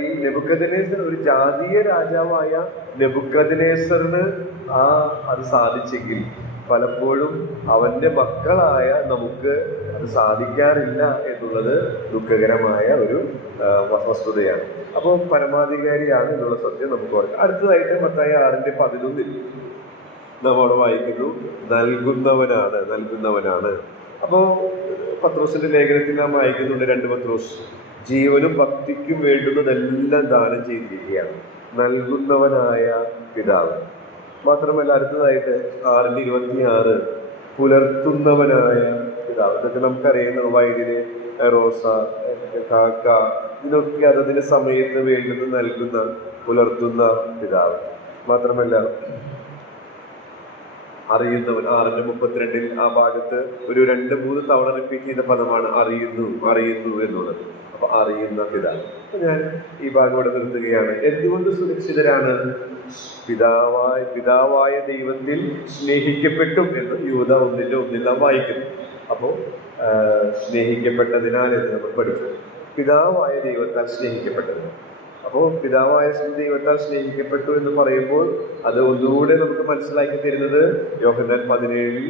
ഈ നെബൂഖദ്നേസർ, ഒരു ജാതീയ രാജാവായ നെബൂഖദ്നേസറിന് അത് സാധിച്ചെങ്കിൽ പലപ്പോഴും അവന്റെ മക്കളായ നമുക്ക് അത് സാധിക്കാറില്ല എന്നുള്ളത് ദുഃഖകരമായ ഒരു വസ്തുതയാണ്. അപ്പോൾ പരമാധികാരിയാണ് എന്നുള്ള സത്യം നമുക്ക് ഓർക്കാം. അടുത്തതായിട്ട് മത്തായി 6:11 നമ്മോട് വായിക്കുന്നു: നൽകുന്നവനാണ്. അപ്പോ പത്രോസിന്റെ ലേഖനത്തിൽ നാം വായിക്കുന്നുണ്ട്, 2 പത്രോസ്: ജീവനും ഭക്തിക്കും വേണ്ടുന്നതെല്ലാം ദാനം ചെയ്തിരിക്കുകയാണ് നൽകുന്നവനായ പിതാവ്. മാത്രമല്ല അടുത്തതായിട്ട് 6:26 പുലർത്തുന്നവനായ പിതാവ്. ഇതൊക്കെ നമുക്കറിയുന്ന വയലിന് റോസ, കാക്ക, ഇതൊക്കെ അതതിന്റെ സമയത്ത് വേണ്ടുന്നത് നൽകുന്ന, പുലർത്തുന്ന പിതാവ്. മാത്രമല്ല അറിയുന്നവൻ. 6:32 ആ ഭാഗത്ത് ഒരു 2-3 തവണ റിപ്പീറ്റ് ചെയ്ത പദമാണ് അറിയുന്നു എന്നുള്ളത്. അപ്പൊ അറിയുന്ന പിതാവ്. ഞാൻ ഈ ഭാഗം ഇവിടെ നിർത്തുകയാണ്. എന്തുകൊണ്ട് സുരക്ഷിതരാണ്? പിതാവായ ദൈവത്തിൽ സ്നേഹിക്കപ്പെട്ടു എന്ന് യൂദ 1:1 നാം വായിക്കുന്നു. അപ്പോ സ്നേഹിക്കപ്പെട്ടതിനാൽ എന്ന് നമ്മൾ പഠിച്ചു. പിതാവായ ദൈവത്താൽ സ്നേഹിക്കപ്പെട്ടത്. അപ്പോൾ പിതാവായ ദൈവത്താൽ സ്നേഹിക്കപ്പെട്ടു എന്ന് പറയുമ്പോൾ അത് ഒന്നുകൂടെ നമുക്ക് മനസ്സിലാക്കി തരുന്നത് യോഹന്നാൻ 17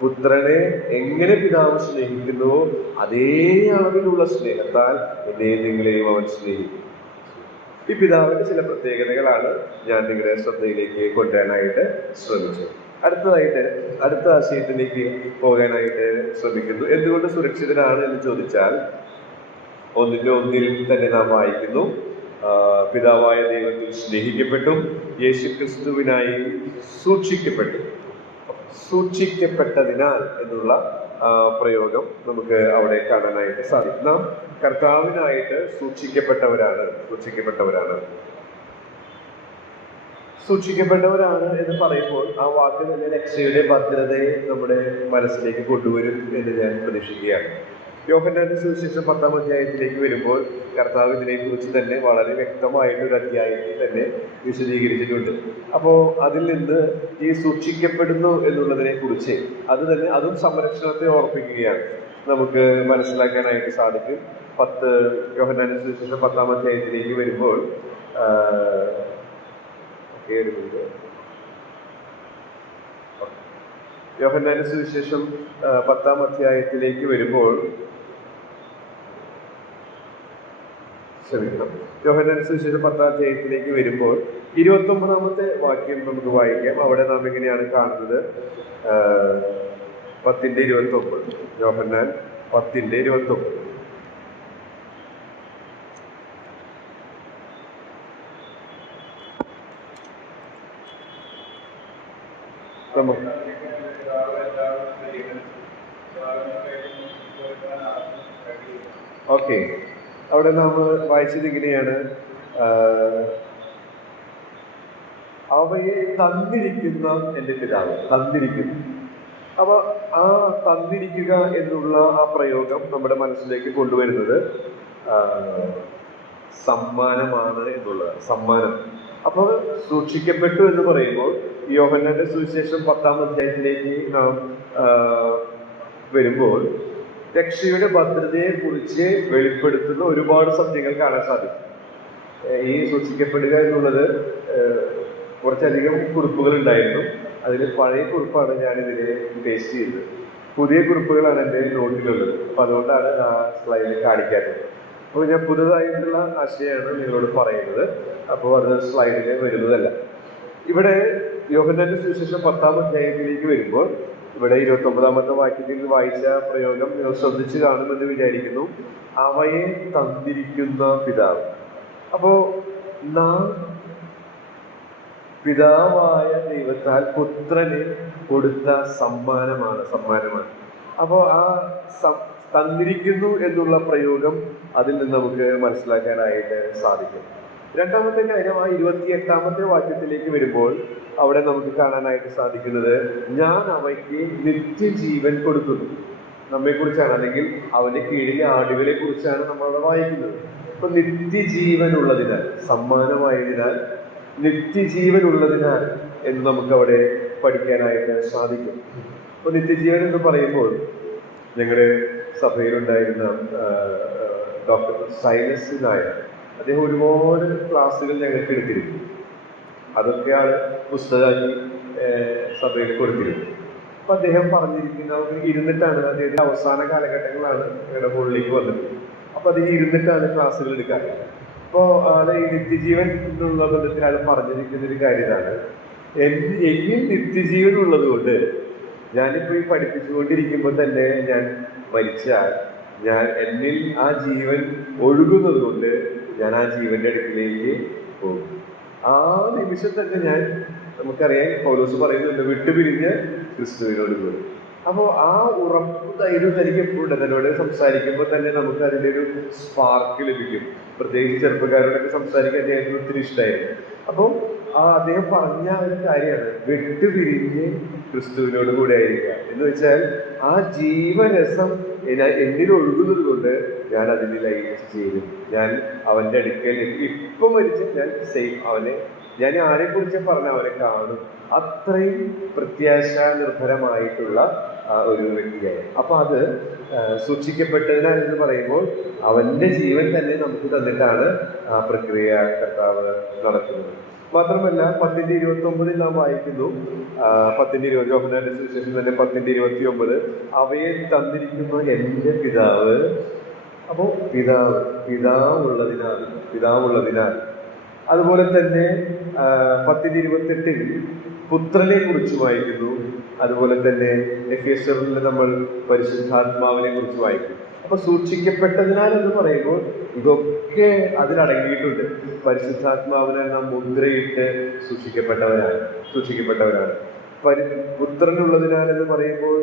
പുത്രനെ എങ്ങനെ പിതാവ് സ്നേഹിക്കുന്നുവോ അതേ അളവിലുള്ള സ്നേഹത്താൽ എന്നെയും നിങ്ങളെയും അവൻ സ്നേഹിക്കും. ഈ പിതാവിന്റെ ചില പ്രത്യേകതകളാണ് ഞാൻ നിങ്ങളുടെ ശ്രദ്ധയിലേക്ക് കൊണ്ടുവരാനായിട്ട് ശ്രമിച്ചത്. അടുത്തതായിട്ട് അടുത്ത ആശയത്തിലേക്ക് പോകാനായിട്ട് ശ്രമിക്കുന്നു. എന്തുകൊണ്ട് സുരക്ഷിതനാണ് എന്ന് ചോദിച്ചാൽ, ഒന്നിൽ തന്നെ നാം വായിക്കുന്നു, പിതാവായ ദൈവത്തിൽ സ്നേഹിക്കപ്പെട്ടും യേശുക്രിസ്തുവിനായി സൂക്ഷിക്കപ്പെട്ടു. സൂക്ഷിക്കപ്പെട്ടതിനാൽ എന്നുള്ള പ്രയോഗം നമുക്ക് അവിടെ കാണാനായിട്ട് സാധിക്കും. നാം കർത്താവിനായിട്ട് സൂക്ഷിക്കപ്പെട്ടവരാണ് എന്ന് പറയുമ്പോൾ ആ വാക്ക് തന്നെ രക്ഷയുടെ ഭദ്രതയെ നമ്മുടെ മനസ്സിലേക്ക് കൊണ്ടുവരും എന്ന് ഞാൻ പ്രതീക്ഷിക്കുകയാണ്. യോഹന്നാന്റെ സുവിശേഷം 10-ാം അധ്യായത്തിലേക്ക് വരുമ്പോൾ കർത്താവ് ഇതിനെക്കുറിച്ച് തന്നെ വളരെ വ്യക്തമായിട്ടൊരു അധ്യായത്തിൽ തന്നെ വിശദീകരിച്ചിട്ടുണ്ട്. അപ്പോൾ അതിൽ നിന്ന് ഈ സൂക്ഷിക്കപ്പെടുന്നു എന്നുള്ളതിനെ കുറിച്ച് അതും സംരക്ഷണത്തെ ഓർപ്പിക്കുകയാണ്, നമുക്ക് മനസ്സിലാക്കാനായിട്ട് സാധിക്കും. യോഹന്നാന്റെ സുവിശേഷം 10-ാം അധ്യായത്തിലേക്ക് വരുമ്പോൾ യോഹന്നാന്റെ സുവിശേഷം 10-ാം അധ്യായത്തിലേക്ക് വരുമ്പോൾ യോഹന്നാന്റെ സുവിശേഷം 10-ാം അധ്യായത്തിലേക്ക് വരുമ്പോൾ 29-ാമത്തെ വാക്യം നമുക്ക് വായിക്കാം. അവിടെ നാം എങ്ങനെയാണ് കാണുന്നത്? 10:29. യോഹന്നാൻ 10:29. ഓക്കെ, അവിടെ നാം വായിച്ചത് ഇങ്ങനെയാണ്: അവയെ തന്നിരിക്കുന്ന എൻ്റെ പിതാവ് തന്നിരിക്കുന്നു. അപ്പൊ ആ തന്നിരിക്കുക എന്നുള്ള ആ പ്രയോഗം നമ്മുടെ മനസ്സിലേക്ക് കൊണ്ടുവരുന്നത് സമ്മാനമാണ് എന്നുള്ളത്. സമ്മാനം. അപ്പൊ സൂക്ഷിക്കപ്പെട്ടു എന്ന് പറയുമ്പോൾ യോഹന്നാന്റെ സുവിശേഷം 10-ാം അധ്യായത്തിലേക്ക് നാം വരുമ്പോൾ രക്ഷയുടെ ഭദ്രതയെ കുറിച്ച് വെളിപ്പെടുത്തുന്ന ഒരുപാട് സത്യങ്ങൾ കാണാൻ സാധിക്കും. ഈ സൂക്ഷിക്കപ്പെടുക എന്നുള്ളത് കുറച്ചധികം കുറിപ്പുകൾ ഉണ്ടായിരുന്നു. അതിൽ പഴയ കുറിപ്പാണ് ഞാനിതിൽ പേസ്റ്റ് ചെയ്തത്. പുതിയ കുറിപ്പുകളാണ് എൻ്റെ നോട്ടിലുള്ളത്. അപ്പം അതുകൊണ്ടാണ് ആ സ്ലൈഡിൽ കാണിക്കാത്തത്. അപ്പോൾ ഞാൻ പുതുതായിട്ടുള്ള ആശയമാണ് നിങ്ങളോട് പറയുന്നത്. അപ്പോൾ അത് സ്ലൈഡിൽ വരുന്നതല്ല. ഇവിടെ യോഹന്നാന്റെ സുവിശേഷം 10-ാം അധ്യായത്തിലേക്ക് വരുമ്പോൾ ഇവിടെ 29-ാമത്തെ വാക്യത്തിൽ വായിച്ച പ്രയോഗം നിങ്ങൾ ശ്രദ്ധിച്ചു കാണുമെന്ന് വിചാരിക്കുന്നു. അവയെ തന്നിരിക്കുന്ന പിതാവ്. അപ്പോ നാം പിതാവായ ദൈവത്താൽ പുത്രന് കൊടുത്ത സമ്മാനമാണ്. അപ്പോൾ ആ തന്നിരിക്കുന്നു എന്നുള്ള പ്രയോഗം അതിൽ നിന്ന് നമുക്ക് മനസ്സിലാക്കാനായിട്ട് സാധിക്കും. രണ്ടാമത്തെ കാര്യം, ആ 28-ാമത്തെ വാക്യത്തിലേക്ക് വരുമ്പോൾ അവിടെ നമുക്ക് കാണാനായിട്ട് സാധിക്കുന്നത്, ഞാൻ അവയ്ക്ക് നിത്യജീവൻ കൊടുക്കുന്നു. നമ്മെക്കുറിച്ചാണ്, അല്ലെങ്കിൽ അവന്റെ കീഴിലെ ആടുകളെ കുറിച്ചാണ് നമ്മളവിടെ വായിക്കുന്നത്. അപ്പൊ നിത്യജീവൻ ഉള്ളതിനാൽ, സമ്മാനമായതിനാൽ, നിത്യജീവൻ ഉള്ളതിനാൽ എന്ന് നമുക്ക് അവിടെ പഠിക്കാനായിട്ട് സാധിക്കും. അപ്പൊ നിത്യജീവൻ എന്ന് പറയുമ്പോൾ ഞങ്ങളുടെ സഭയിലുണ്ടായിരുന്ന ഡോക്ടർ സൈലസ് നായർ, അദ്ദേഹം ഒരുപാട് ക്ലാസ്സുകൾ ഞങ്ങൾക്ക് എടുത്തിരുന്നു. അതൊക്കെ ആള് പുസ്തകമാക്കി സഭയിൽ കൊടുത്തിരുന്നു. അപ്പൊ അദ്ദേഹം പറഞ്ഞിരിക്കുന്ന ഇരുന്നിട്ടാണ്, അദ്ദേഹത്തിന്റെ അവസാന കാലഘട്ടങ്ങളാണ് ഞങ്ങളുടെ മുകളിലേക്ക് വന്നത്. അപ്പൊ അദ്ദേഹം ഇരുന്നിട്ടാണ് ക്ലാസ്സുകൾ എടുക്കാറ്. അപ്പോ ആള് ഈ നിത്യജീവൻ എന്നുള്ള ബന്ധത്തിൽ ആൾ പറഞ്ഞിരിക്കുന്ന ഒരു കാര്യമാണ്, എന്നിൽ നിത്യജീവൻ ഉള്ളത് കൊണ്ട് ഞാനിപ്പോ ഈ പഠിപ്പിച്ചുകൊണ്ടിരിക്കുമ്പോൾ തന്നെ ഞാൻ മരിച്ചാൽ എന്നിൽ ആ ജീവൻ ഒഴുകുന്നത് കൊണ്ട് ഞാൻ ആ ജീവന്റെ അടുക്കിലേക്ക് പോകും. ആ നിമിഷം തന്നെ നമുക്കറിയാം, പൗലോസ് പറയുന്നുണ്ട്, വിട്ടുപിരിഞ്ഞ് ക്രിസ്തുവിനോട് പോകും. അപ്പോൾ ആ ഉറപ്പ് ധൈര്യം തനിക്ക് എപ്പോഴും എന്നോട് സംസാരിക്കുമ്പോൾ തന്നെ നമുക്ക് അതിൻ്റെ ഒരു സ്പാർക്ക് ലഭിക്കും. പ്രത്യേകിച്ച് ചെറുപ്പക്കാരോടൊക്കെ സംസാരിക്കാൻ അദ്ദേഹത്തിന് ഒത്തിരി ഇഷ്ടമായിരുന്നു. അപ്പം അദ്ദേഹം പറഞ്ഞ ഒരു കാര്യമാണ്, വിട്ടുപിരിഞ്ഞ് ക്രിസ്തുവിനോട് കൂടെ ആയിരിക്കുക എന്ന് വെച്ചാൽ ആ ജീവരസം എന്നിൽ ഒഴുകുന്നത് കൊണ്ട് ഞാൻ അതിന് ലയിച്ച് ചെയ്യും. ഞാൻ അവന്റെ അടുക്കൽ ഇപ്പൊ മരിച്ച് ഞാൻ ആരെ കുറിച്ച് പറഞ്ഞ അവനെ കാണും. അത്രയും പ്രത്യാശ നിർഭരമായിട്ടുള്ള ഒരു വ്യക്തിയായി. അപ്പൊ അത് സൂക്ഷിക്കപ്പെട്ടതിനാൽ എന്ന് പറയുമ്പോൾ അവന്റെ ജീവൻ തന്നെ നമുക്ക് തന്നിട്ടാണ് ആ പ്രക്രിയ കർത്താവ് നടത്തുന്നത്. മാത്രമല്ല 10:29 നാം വായിക്കുന്നു, 10:20 യോഹന്നാന്റെ സുവിശേഷം തന്നെ 10:29, അവയെ തന്നിരിക്കുന്ന എൻ്റെ പിതാവ്. അപ്പോ പിതാവുള്ളതിനാൽ അതുപോലെ തന്നെ 10:28 പുത്രനെ കുറിച്ച് വായിക്കുന്നു. അതുപോലെ തന്നെ എഫേസ്യരിൽ നമ്മൾ പരിശുദ്ധാത്മാവിനെ കുറിച്ച് വായിക്കും. അപ്പൊ സൂക്ഷിക്കപ്പെട്ടതിനാൽ എന്ന് പറയുമ്പോൾ ഇതൊക്കെ അതിലടങ്ങിയിട്ടുണ്ട്. പരിശുദ്ധാത്മാവിനാൽ നാം മുദ്രയിട്ട് സൂക്ഷിക്കപ്പെട്ടവരാണ്. പുത്രനുള്ളതിനാൽ എന്ന് പറയുമ്പോൾ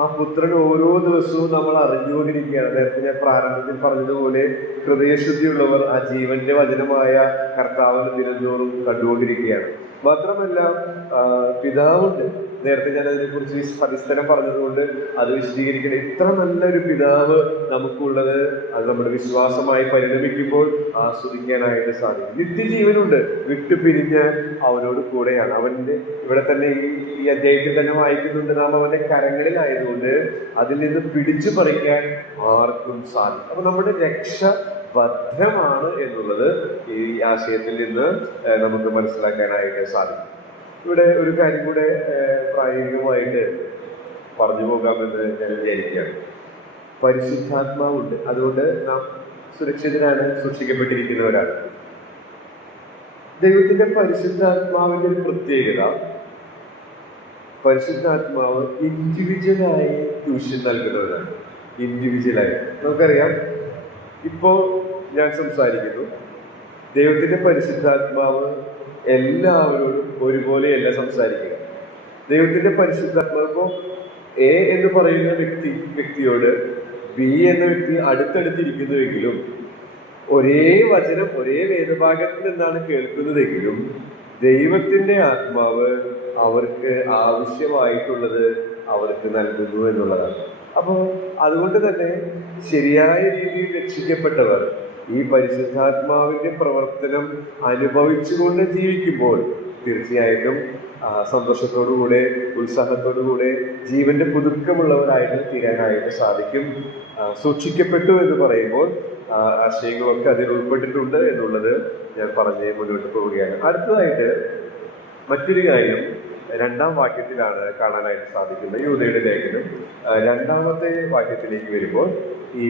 ആ പുത്രൻ ഓരോ ദിവസവും നമ്മൾ അറിഞ്ഞുകൊണ്ടിരിക്കുകയാണ്. നേരത്തെ ഞാൻ പ്രാരംഭത്തിൽ പറഞ്ഞതുപോലെ ഹൃദയശുദ്ധിയുള്ളവർ ആ ജീവന്റെ വചനമായ കർത്താവിന് ദിനംതോറും കണ്ടുകൊണ്ടിരിക്കുകയാണ്. മാത്രമല്ല പിതാവുണ്ട്. നേരത്തെ ഞാൻ അതിനെക്കുറിച്ച് പരിസ്ഥലം പറഞ്ഞതുകൊണ്ട് അത് വിശദീകരിക്കണം. ഇത്ര നല്ലൊരു പിതാവ് നമുക്കുള്ളത് അത് നമ്മുടെ വിശ്വാസമായി പരിണമിക്കുമ്പോൾ ആസ്വദിക്കാനായിട്ട് സാധിക്കും. നിത്യജീവനുണ്ട്. വിട്ടുപിരിഞ്ഞ് അവനോട് കൂടെയാണ്. അവന്റെ ഇവിടെ തന്നെ ഈ അധ്യായത്തിൽ തന്നെ വായിക്കുന്നുണ്ട്, നാം അവന്റെ കരങ്ങളിലായതുകൊണ്ട് അതിൽ നിന്ന് പിടിച്ചു പറിക്കാൻ ആർക്കും സാധിക്കും. അപ്പൊ നമ്മുടെ രക്ഷ ഭദ്രമാണ് എന്നുള്ളത് ഈ ആശയത്തിൽ നിന്ന് നമുക്ക് മനസ്സിലാക്കാനായിട്ട് സാധിക്കും. ഇവിടെ ഒരു കാര്യം കൂടെ പ്രായോഗികമായിട്ട് പറഞ്ഞു പോകാമെന്ന് ഞാൻ വിചാരിക്കുകയാണ്. പരിശുദ്ധാത്മാവുണ്ട്, അതുകൊണ്ട് നാം സുരക്ഷിതരാണ്, സൂക്ഷിക്കപ്പെട്ടിരിക്കുന്നവരാണ്. ദൈവത്തിന്റെ പരിശുദ്ധാത്മാവിന്റെ ഒരു പ്രത്യേകത, പരിശുദ്ധാത്മാവ് ഇൻഡിവിജ്വലായി ട്യൂഷൻ നൽകുന്നവരാണ്. ഇൻഡിവിജ്വലായി നമുക്കറിയാം, ഇപ്പോ ഞാൻ സംസാരിക്കുന്നു, ദൈവത്തിന്റെ പരിശുദ്ധാത്മാവ് എല്ലാവരോടും ഒരുപോലെയല്ല സംസാരിക്കുക. ദൈവത്തിന്റെ പരിശുദ്ധാത്മാവ് ഇപ്പോൾ എ എന്ന് പറയുന്ന വ്യക്തിയോട് ബി എന്ന വ്യക്തി അടുത്തടുത്തിരിക്കുന്നുവെങ്കിലും ഒരേ വചനം ഒരേ വേദഭാഗത്തിൽ നിന്നാണ് കേൾക്കുന്നതെങ്കിലും ദൈവത്തിന്റെ ആത്മാവ് അവർക്ക് ആവശ്യമായിട്ടുള്ളത് അവർക്ക് നൽകുന്നു എന്നുള്ളതാണ്. അപ്പോൾ അതുകൊണ്ട് തന്നെ ശരിയായ രീതിയിൽ രക്ഷിക്കപ്പെട്ടവർ ഈ പരിശുദ്ധാത്മാവിന്റെ പ്രവർത്തനം അനുഭവിച്ചുകൊണ്ട് ജീവിക്കുമ്പോൾ തീർച്ചയായിട്ടും സന്തോഷത്തോടുകൂടെ ഉത്സാഹത്തോടുകൂടെ ജീവന്റെ പുതുക്കമുള്ളവരായിട്ട് തീരാനായിട്ട് സാധിക്കും. സൂക്ഷിക്കപ്പെട്ടു എന്ന് പറയുമ്പോൾ ആശയങ്ങളൊക്കെ അതിൽ ഉൾപ്പെട്ടിട്ടുണ്ട് എന്നുള്ളത് ഞാൻ പറഞ്ഞ് മുന്നോട്ട് പോവുകയാണ്. അടുത്തതായിട്ട് മറ്റൊരു കാര്യം 2-ാം വാക്യത്തിലാണ് കാണാനായിട്ട് സാധിക്കുന്നത്. യൂദയുടെ ലേഖനം 2-ാമത്തെ വാക്യത്തിലേക്ക് വരുമ്പോൾ ഈ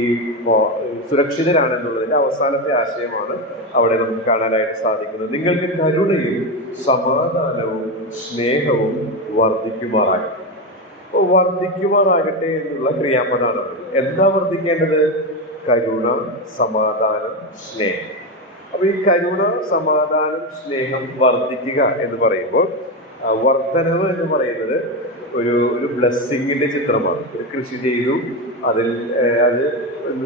സുരക്ഷിതരാണെന്നുള്ളതിന്റെ അവസാനത്തെ ആശയമാണ് അവിടെ നമുക്ക് കാണാനായിട്ട് സാധിക്കുന്നത്. നിങ്ങൾക്ക് കരുണയും സമാധാനവും സ്നേഹവും വർദ്ധിക്കുമാറാകട്ടെ. അപ്പോൾ വർദ്ധിക്കുമാറാകട്ടെ എന്നുള്ള ക്രിയാപദമാണ്. എന്താ വർദ്ധിക്കേണ്ടത്? കരുണ, സമാധാനം, സ്നേഹം. അപ്പൊ ഈ കരുണ, സമാധാനം, സ്നേഹം വർദ്ധിക്കുക എന്ന് പറയുമ്പോൾ വർധനവ് എന്ന് പറയുന്നത് ഒരു ബ്ലെസ്സിങ്ങിന്റെ ചിത്രമാണ്. ഒരു കൃഷി ചെയ്തു, അത്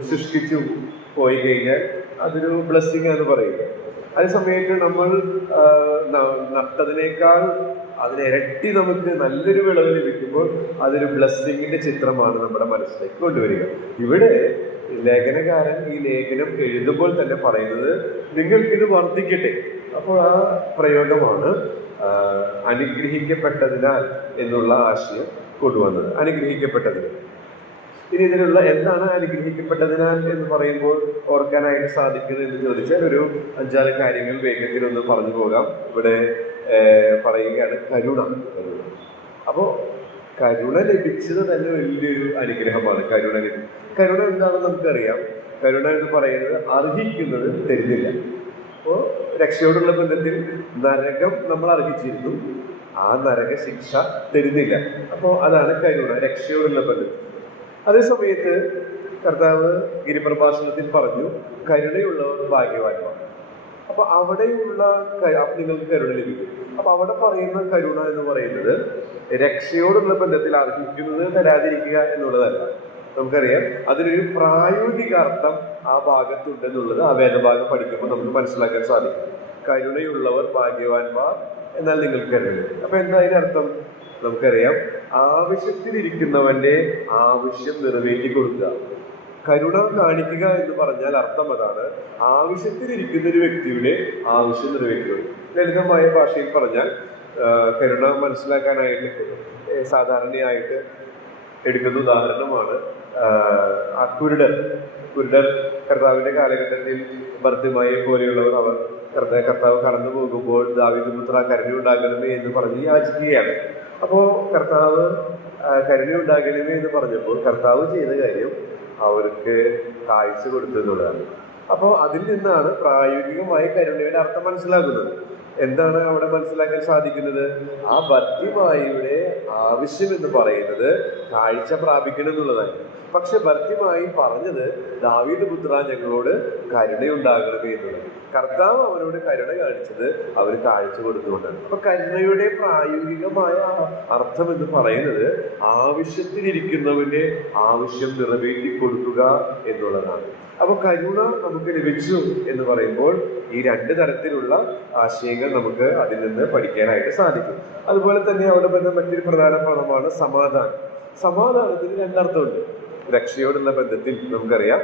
സൃഷ്ടിച്ചു പോയി കഴിഞ്ഞാൽ അതൊരു ബ്ലെസ്സിങ് എന്ന് പറയുന്നത്. അതേ സമയത്ത് നമ്മൾ നട്ടതിനേക്കാൾ അതിനിരട്ടി നമുക്ക് നല്ലൊരു വിളവ് ലഭിക്കുമ്പോൾ അതൊരു ബ്ലെസ്സിങ്ങിന്റെ ചിത്രമാണ് നമ്മുടെ മനസ്സിലേക്ക് കൊണ്ടുവരിക. ഇവിടെ ലേഖനകാരൻ ഈ ലേഖനം എഴുതുമ്പോൾ തന്നെ പറയുന്നത് നിങ്ങൾക്കിത് വർദ്ധിക്കട്ടെ. അപ്പോൾ ആ പ്രയോഗമാണ് അനുഗ്രഹിക്കപ്പെട്ടതിനാൽ എന്നുള്ള ആശയം കൊണ്ടുവന്നത്. അനുഗ്രഹിക്കപ്പെട്ടതിനാൽ. ഇനി ഇതിലുള്ള എന്താണ് അനുഗ്രഹിക്കപ്പെട്ടതിനാൽ എന്ന് പറയുമ്പോൾ ഓർക്കാനായിട്ട് സാധിക്കുന്നത് എന്ന് ചോദിച്ചാൽ ഒരു 5-6 കാര്യങ്ങൾ വേഗത്തിൽ ഒന്ന് പറഞ്ഞു പോകാം. ഇവിടെ പറയുകയാണ് കരുണ. അപ്പോ കരുണ ലഭിച്ചത് തന്നെ വലിയൊരു അനുഗ്രഹമാണ്. കരുണ എന്താണെന്ന് നമുക്കറിയാം. കരുണ എന്ന് പറയുന്നത് അർഹിക്കുന്നത് തരുന്നില്ല. അപ്പോൾ രക്ഷയോടുള്ള ബന്ധത്തിൽ നരകം നമ്മൾ അർഹിച്ചിരുന്നു, ആ നരക ശിക്ഷ തരുന്നില്ല. അപ്പോൾ അതാണ് കരുണ, രക്ഷയോടുള്ള ബന്ധത്തിൽ. അതേ സമയത്ത് കർത്താവ് ഗിരിപ്രഭാഷണത്തിൽ പറഞ്ഞു കരുണയുള്ളവർ ഭാഗ്യവാന്മാർ. അപ്പൊ അവിടെയുള്ള നിങ്ങൾക്ക് കരുണ ലഭിക്കും. അപ്പൊ അവിടെ പറയുന്ന കരുണ എന്ന് പറയുന്നത് രക്ഷയോടുള്ള ബന്ധത്തിൽ അർഹിക്കുന്നത് തരാതിരിക്കുക എന്നുള്ളതല്ല. നമുക്കറിയാം അതിനൊരു പ്രായോഗിക അർത്ഥം ആ ഭാഗത്തുണ്ടെന്നുള്ളത് ആ വേദഭാഗം പഠിക്കുമ്പോൾ നമുക്ക് മനസ്സിലാക്കാൻ സാധിക്കും. കരുണയുള്ളവർ ഭാഗ്യവാന്മാർ, എന്നാൽ നിങ്ങൾക്ക് കരുണ. അപ്പൊ എന്താ അതിന്റെ അർത്ഥം? നമുക്കറിയാം ആവശ്യത്തിലിരിക്കുന്നവന്റെ ആവശ്യം നിറവേറ്റി കൊടുക്കുക. കരുണ കാണിക്കുക എന്ന് പറഞ്ഞാൽ അർത്ഥം അതാണ്, ആവശ്യത്തിലിരിക്കുന്ന ഒരു വ്യക്തിയുടെ ആവശ്യം നിറവേറ്റി കൊടുക്കുക. ലളിതമായ ഭാഷയിൽ പറഞ്ഞാൽ കരുണ മനസ്സിലാക്കാനായിട്ട് സാധാരണയായിട്ട് എടുക്കുന്ന ഉദാഹരണമാണ് ആ കുരുടർ കർത്താവിന്റെ കാലഘട്ടത്തിൽ ഭർത്തിമായെ പോലെയുള്ളവർ അവർ കർത്താവ് കടന്നു പോകുമ്പോൾ ദാവീദ് പുത്ര കരുണയുണ്ടാകണമേ എന്ന് പറഞ്ഞ് യാചിക്കുകയാണ്. അപ്പോ കർത്താവ് കരുണയുണ്ടാകണമേ എന്ന് പറഞ്ഞപ്പോൾ കർത്താവ് ചെയ്ത കാര്യം അവർക്ക് കാഴ്ച കൊടുത്തു എന്നുള്ളതാണ്. അപ്പോൾ അതിൽ നിന്നാണ് പ്രായോഗികമായി കരുണയുടെ അർത്ഥം മനസ്സിലാക്കുന്നത്. എന്താണ് അവിടെ മനസ്സിലാക്കാൻ സാധിക്കുന്നത്? ആ ഭർത്തിമായിയുടെ ആവശ്യം എന്ന് പറയുന്നത് കാഴ്ച പ്രാപിക്കണം എന്നുള്ളതാണ്. പക്ഷെ ഭർത്തിമായി പറഞ്ഞത്, ദാവീദ് പുത്ര ഞങ്ങളോട് കരുണയുണ്ടാകണമേ എന്നുള്ളത്. കർത്താവ് അവനോട് കരുണ കാണിച്ചത് അവന് കാഴ്ച കൊടുത്തുകൊണ്ടാണ്. അപ്പൊ കരുണയുടെ പ്രായോഗികമായ അർത്ഥം എന്ന് പറയുന്നത് ആവശ്യത്തിലിരിക്കുന്നവന്റെ ആവശ്യം നിറവേറ്റി കൊടുക്കുക എന്നുള്ളതാണ്. അപ്പൊ കരുണ നമുക്ക് ലഭിച്ചു എന്ന് പറയുമ്പോൾ ഈ രണ്ട് തരത്തിലുള്ള ആശയങ്ങൾ നമുക്ക് അതിൽ നിന്ന് പഠിക്കാനായിട്ട് സാധിക്കും. അതുപോലെ തന്നെ അവിടെ ബന്ധം മറ്റൊരു പ്രധാന പദമാണ് സമാധാനം. സമാധാനത്തിന് രണ്ടർത്ഥമുണ്ട്. രക്ഷയോടുള്ള ബന്ധത്തിൽ നമുക്കറിയാം,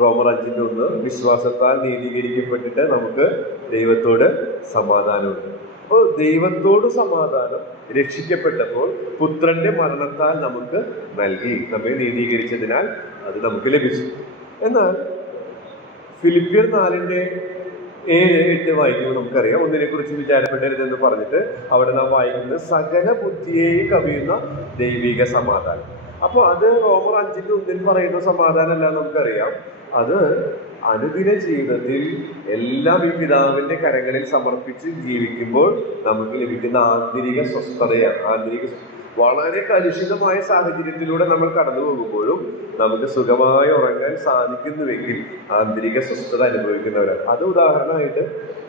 റോമർ 5:1 വിശ്വാസത്താൽ നീതീകരിക്കപ്പെട്ടിട്ട് നമുക്ക് ദൈവത്തോട് സമാധാനമുണ്ട്. അപ്പോൾ ദൈവത്തോട് സമാധാനം രക്ഷിക്കപ്പെട്ടപ്പോൾ പുത്രന്റെ മരണത്താൽ നമുക്ക് നൽകി, നമ്മെ നീതീകരിച്ചതിനാൽ അത് നമുക്ക് ലഭിച്ചു. എന്നാൽ ഫിലിപ്പിയർ 4:7-8 വായിക്കുമ്പോൾ നമുക്കറിയാം, ഒന്നിനെ കുറിച്ച് വിചാരപ്പെടരുതെന്ന് പറഞ്ഞിട്ട് അവിടെ നാം വായിക്കുന്നത് സകല ബുദ്ധിയെയും കവിയുന്ന ദൈവിക സമാധാനം. അപ്പൊ അത് റോമർ 5:1 പറയുന്ന സമാധാനമല്ല, നമുക്കറിയാം. അത് അനുദിന ജീവിതത്തിൽ എല്ലാം ഈ പിതാവിന്റെ കരങ്ങളിൽ സമർപ്പിച്ച് ജീവിക്കുമ്പോൾ നമുക്ക് ലഭിക്കുന്ന ആന്തരിക സ്വസ്ഥതയാണ്. വളരെ കലുഷിതമായ സാഹചര്യത്തിലൂടെ നമ്മൾ കടന്നു പോകുമ്പോഴും നമുക്ക് സുഖമായി ഉറങ്ങാൻ സാധിക്കുന്നുവെങ്കിൽ ആന്തരിക സ്വസ്ഥത അനുഭവിക്കുന്നവരാണ്. അത് ഉദാഹരണമായിട്ട്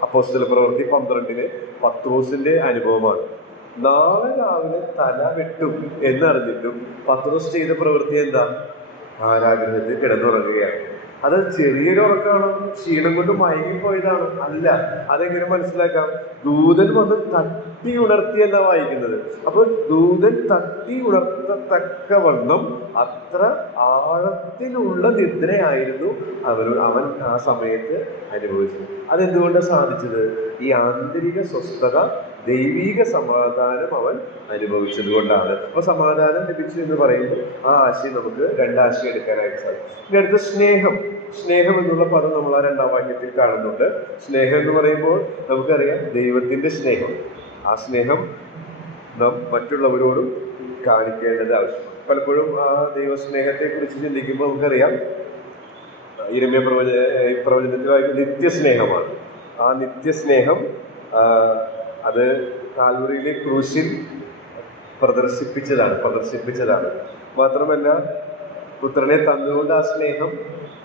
അപ്പോസ്തല പ്രവൃത്തി 12 പത്രോസിന്റെ അനുഭവമാണ്. നാളെ രാവിലെ തല വെട്ടും എന്നറിഞ്ഞിട്ടും പത്രോസ് ചെയ്ത പ്രവൃത്തി എന്താ? കാരാഗൃഹത്തിൽ കിടന്നുറങ്ങുകയാണ്. അത് ചെറിയൊരു ഉറക്കമാണോ? ക്ഷീണം കൊണ്ട് മയങ്ങിപ്പോയതാണോ? അല്ല. അതെങ്ങനെ മനസ്സിലാക്കാം? ദൂതൻ വന്ന് തട്ടി ഉണർത്തി എന്നാ വായിക്കുന്നത്. അപ്പൊ ദൂതൻ തട്ടി ഉണർത്തത്തക്കവണ്ണം അത്ര ആഴത്തിലുള്ള നിദ്രയായിരുന്നു അവൻ ആ സമയത്ത് അനുഭവിച്ചത്. അതെന്തുകൊണ്ടാണ് സാധിച്ചത്? ഈ ആന്തരിക സ്വസ്ഥത, ദൈവിക സമാധാനം അവൻ അനുഭവിച്ചത് കൊണ്ടാണ്. അപ്പൊ സമാധാനം ലഭിച്ചു എന്ന് പറയുമ്പോൾ ആ ആശയം നമുക്ക് രണ്ടാശയം എടുക്കാനായിട്ട് സാധിക്കും. ഇനി അടുത്ത സ്നേഹം എന്നുള്ള പദം നമ്മൾ ആ 2-ാം വാക്യത്തിൽ കാണുന്നുണ്ട്. സ്നേഹം എന്ന് പറയുമ്പോൾ നമുക്കറിയാം ദൈവത്തിന്റെ സ്നേഹം. ആ സ്നേഹം നാം മറ്റുള്ളവരോടും കാണിക്കേണ്ടത് ആവശ്യം. പലപ്പോഴും ആ ദൈവസ്നേഹത്തെ കുറിച്ച് ചിന്തിക്കുമ്പോൾ നമുക്കറിയാം, യിരെമ്യാ പ്രവചനത്തിൽ വായിക്കുന്ന നിത്യസ്നേഹമാണ്. ആ നിത്യസ്നേഹം അത് കാൽവറിയിലെ ക്രൂശിൽ പ്രദർശിപ്പിച്ചതാണ്. മാത്രമല്ല പുത്രനെ തന്നുകൊണ്ട് ആ സ്നേഹം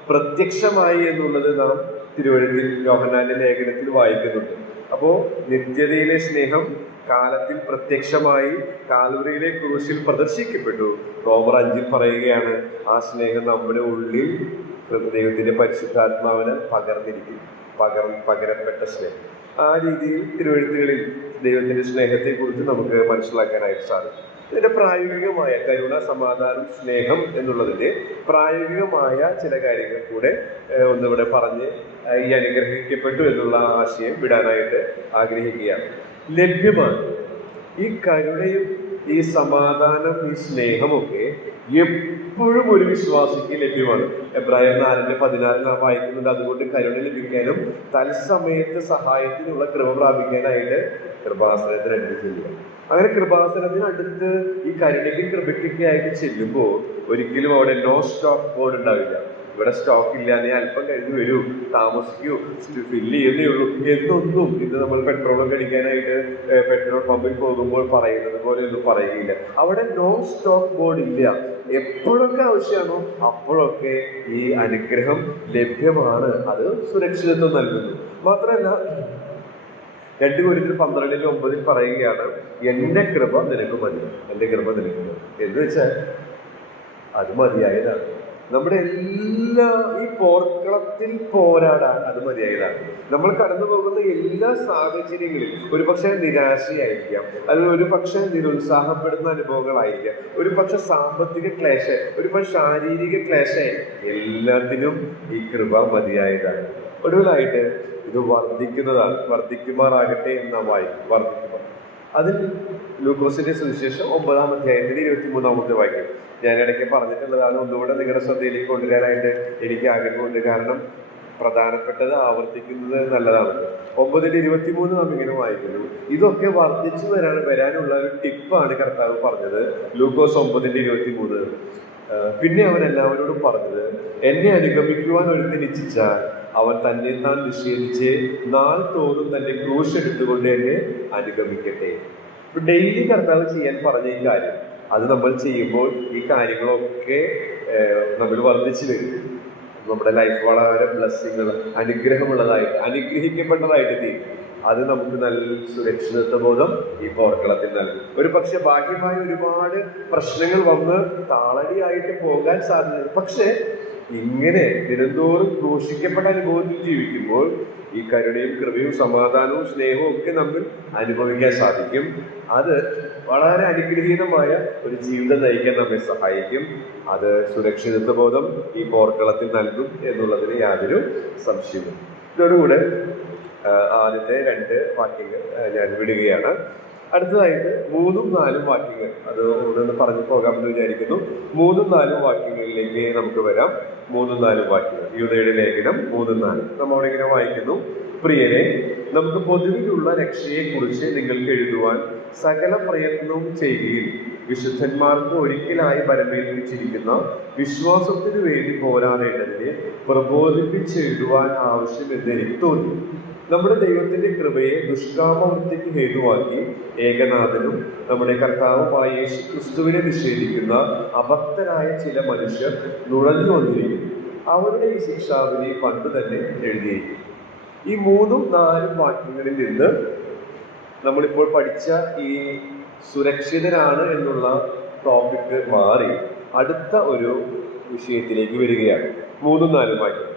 പ്രത്യക്ഷമായി എന്നുള്ളത് നാം തിരുവഴുത്തിൽ യോഹന്നാന്റെ ലേഖനത്തിൽ വായിക്കുന്നുണ്ട്. അപ്പോ നിത്യതയിലെ സ്നേഹം കാലത്തിൽ പ്രത്യക്ഷമായി കാൽവറിയിലെ ക്രൂശിൽ പ്രദർശിക്കപ്പെട്ടു. റോമർ 5 പറയുകയാണ്, ആ സ്നേഹം നമ്മുടെ ഉള്ളിൽ ദൈവത്തിന്റെ പരിശുദ്ധാത്മാവിന് പകരപ്പെട്ട സ്നേഹം. ആ രീതിയിൽ തിരുവഴുത്തുകളിൽ ദൈവത്തിന്റെ സ്നേഹത്തെ കുറിച്ച് നമുക്ക് മനസ്സിലാക്കാനായിട്ട് സാധിക്കും. ഇതിന്റെ പ്രായോഗികമായ കരുണ, സമാധാനം, സ്നേഹം എന്നുള്ളതിന്റെ പ്രായോഗികമായ ചില കാര്യങ്ങൾ കൂടെ ഒന്നിവിടെ പറഞ്ഞ് ഈ അനുഗ്രഹിക്കപ്പെട്ടു എന്നുള്ള ആശയം വിടാനായിട്ട് ആഗ്രഹിക്കുകയാണ്. ലഭ്യമാണ് ഈ കരുണയും ഈ സമാധാനം, ഈ സ്നേഹമൊക്കെ എപ്പോഴും ഒരു വിശ്വാസിക്ക് ലഭ്യമാണ്. എബ്രായർ 4:14 നാം വായിക്കുന്നുണ്ട്, അതുകൊണ്ട് കരുണ ലഭിക്കാനും തത്സമയത്ത് സഹായത്തിനുള്ള കൃപ പ്രാപിക്കാനായിട്ട് കൃപാസനത്തിന് അടുത്ത് ചെല്ലുക. അങ്ങനെ കൃപാസനത്തിന് അടുത്ത് ഈ കരുണയ്ക്കും കൃപയ്ക്കൊക്കെ ആയിട്ട് ചെല്ലുമ്പോൾ ഒരിക്കലും അവിടെ നോ സ്റ്റോപ്പ് ബോർഡ് ഉണ്ടാവില്ല. ഇവിടെ സ്റ്റോക്ക് ഇല്ല, നീ അല്പം കഴിഞ്ഞ് വരൂ, താമസിക്കൂ, ഫില്ല് ചെയ്യുന്നേ ഉള്ളൂ എന്നൊന്നും ഇന്ന് നമ്മൾ പെട്രോളൊക്കെ അടിക്കാനായിട്ട് പെട്രോൾ പമ്പിൽ പോകുമ്പോൾ പറയുന്നത് പോലെ ഒന്നും പറയുകയില്ല. അവിടെ നോ സ്റ്റോക്ക് ബോർഡ് ഇല്ല. എപ്പോഴൊക്കെ ആവശ്യമാണോ അപ്പോഴൊക്കെ ഈ അനുഗ്രഹം ലഭ്യമാണ്. അത് സുരക്ഷിതത്വം നൽകുന്നു. മാത്രമല്ല 2 കൊരിന്ത്യർ 12:9 പറയുകയാണ്, എന്റെ കൃപ നിനക്ക് മതി. എന്ന് വെച്ചാൽ അത് മതിയായതാണ്. നമ്മുടെ എല്ലാ ഈ പോർക്കളത്തിൽ പോരാടാൻ അത് മതിയായതാണ്. നമ്മൾ കടന്നു പോകുന്ന എല്ലാ സാഹചര്യങ്ങളിലും ഒരുപക്ഷെ നിരാശയായിരിക്കാം, അല്ലെങ്കിൽ ഒരുപക്ഷെ നിരുത്സാഹപ്പെടുന്ന അനുഭവങ്ങളായിരിക്കാം, ഒരുപക്ഷെ സാമ്പത്തിക ക്ലേശം, ഒരുപക്ഷെ ശാരീരിക ക്ലേശമായിരിക്കും. എല്ലാത്തിനും ഈ കൃപ മതിയായതാണ്. ഒടുവിലായിട്ട് ഇത് വർദ്ധിക്കുമാറാകട്ടെ എന്ന് നാം വായിക്കും. വർദ്ധിക്കുമാർ അതിൽ ലൂക്കോസിന്റെ സുവിശേഷം 9-ാം അധ്യായത്തിൽ 23-ാമത്തെ വാക്യം ഞാൻ ഇടയ്ക്ക് പറഞ്ഞിട്ടുള്ളതാണ്. ഒന്നുകൂടെ നിങ്ങളുടെ ശ്രദ്ധയിലേക്ക് കൊണ്ടുവരാനായിട്ട് എനിക്ക് ആഗ്രഹമുണ്ട്. കാരണം പ്രധാനപ്പെട്ടത് ആവർത്തിക്കുന്നത് നല്ലതാണല്ലോ. 9:23 നാം ഇങ്ങനെ വായിക്കുന്നു, ഇതൊക്കെ വർദ്ധിച്ചു വരാനുള്ള ഒരു ടിപ്പാണ് കർത്താവ് പറഞ്ഞത്. ലൂക്കോസ് 9:23 പിന്നെ അവൻ എല്ലാവരോടും പറഞ്ഞത്, എന്നെ അനുഗമിക്കുവാൻ ഒരുത്തൻ ഇച്ഛിച്ചാൽ അവൻ തന്നെ താൻ നിഷേധിച്ച് നാൾ തോറും തന്റെ ക്രൂശ് എടുത്തുകൊണ്ട് എന്നെ അനുഗമിക്കട്ടെ. ഡെയിലി കർത്താവ് ചെയ്യാൻ പറഞ്ഞ ഈ കാര്യം, അത് നമ്മൾ ചെയ്യുമ്പോൾ ഈ കാര്യങ്ങളൊക്കെ നമ്മൾ വർദ്ധിച്ചു വരും. നമ്മുടെ ലൈഫ് വളരെ ബ്ലെസ്സിങ്ങൾ, അനുഗ്രഹമുള്ളതായിട്ട്, അനുഗ്രഹിക്കപ്പെട്ടതായിട്ട് തീരും. അത് നമുക്ക് നല്ല സുരക്ഷിതത്വ ബോധം ഈ പോർക്കളത്തിൽ നൽകും. ഒരു പക്ഷെ ബാഹ്യമായ ഒരുപാട് പ്രശ്നങ്ങൾ വന്ന് താളടിയായിട്ട് പോകാൻ സാധ്യത, പക്ഷെ ഇങ്ങനെ ദിനംതോറും ക്രൂശിക്കപ്പെട്ട അനുഭവത്തിൽ ജീവിക്കുമ്പോൾ ഈ കരുണയും കൃപയും സമാധാനവും സ്നേഹവും ഒക്കെ നമ്മൾ അനുഭവിക്കാൻ സാധിക്കും. അത് വളരെ അനുഗ്രഹീതമായ ഒരു ജീവിതം നയിക്കാൻ നമ്മെ സഹായിക്കും. അത് സുരക്ഷിതത്വ ബോധം ഈ പോർക്കളത്തിൽ നൽകും എന്നുള്ളതിന് യാതൊരു സംശയവും. ഇതോടുകൂടെ ആദ്യത്തെ 2 വാക്യങ്ങൾ ഞാൻ വിടുകയാണ്. അടുത്തതായിട്ട് 3ഉം 4ഉം വാക്യങ്ങൾ, അത് ഒന്ന് പറഞ്ഞു പോകാമെന്ന് വിചാരിക്കുന്നു. 3ഉം 4ഉം വാക്യങ്ങളിലേക്ക് നമുക്ക് വരാം. 3ഉം 4ഉം വാക്യങ്ങൾ, യൂദയുടെ ലേഖനം 3ഉം 4ഉം നമ്മളിങ്ങനെ ഇങ്ങനെ വായിക്കുന്നു. പ്രിയരെ, നമുക്ക് പൊതുവിലുള്ള രക്ഷയെക്കുറിച്ച് നിങ്ങൾക്ക് എഴുതുവാൻ സകല പ്രയത്നവും ചെയ്യുകയും വിശുദ്ധന്മാർക്ക് ഒരിക്കലായി പരമേൽപ്പിച്ചിരിക്കുന്ന വിശ്വാസത്തിനു വേണ്ടി പോരാടേണ്ടതിനെ പ്രബോധിപ്പിച്ചെഴുതുവാൻ ആവശ്യമെന്ന് എനിക്ക് തോന്നി. നമ്മുടെ ദൈവത്തിന്റെ കൃപയെ ദുഷ്കാമവൃത്തിക്ക് ഹേതുവാക്കി ഏകനാഥനും നമ്മുടെ കർത്താവുമായ യേശു ക്രിസ്തുവിനെ നിഷേധിക്കുന്ന അഭക്തരായ ചില മനുഷ്യർ നുഴഞ്ഞു വന്നിരിക്കുന്നു. അവരുടെ ഈ ശിക്ഷാവിധി പണ്ട് തന്നെ എഴുതിയിരിക്കും. ഈ 3ഉം 4ഉം വാക്യങ്ങളിൽ നിന്ന് നമ്മളിപ്പോൾ പഠിച്ച ഈ സുരക്ഷിതരാണ് എന്നുള്ള ടോപ്പിക്ക് മാറി അടുത്ത ഒരു വിഷയത്തിലേക്ക് വരികയാണ്. 3ഉം 4ഉം വാക്യം.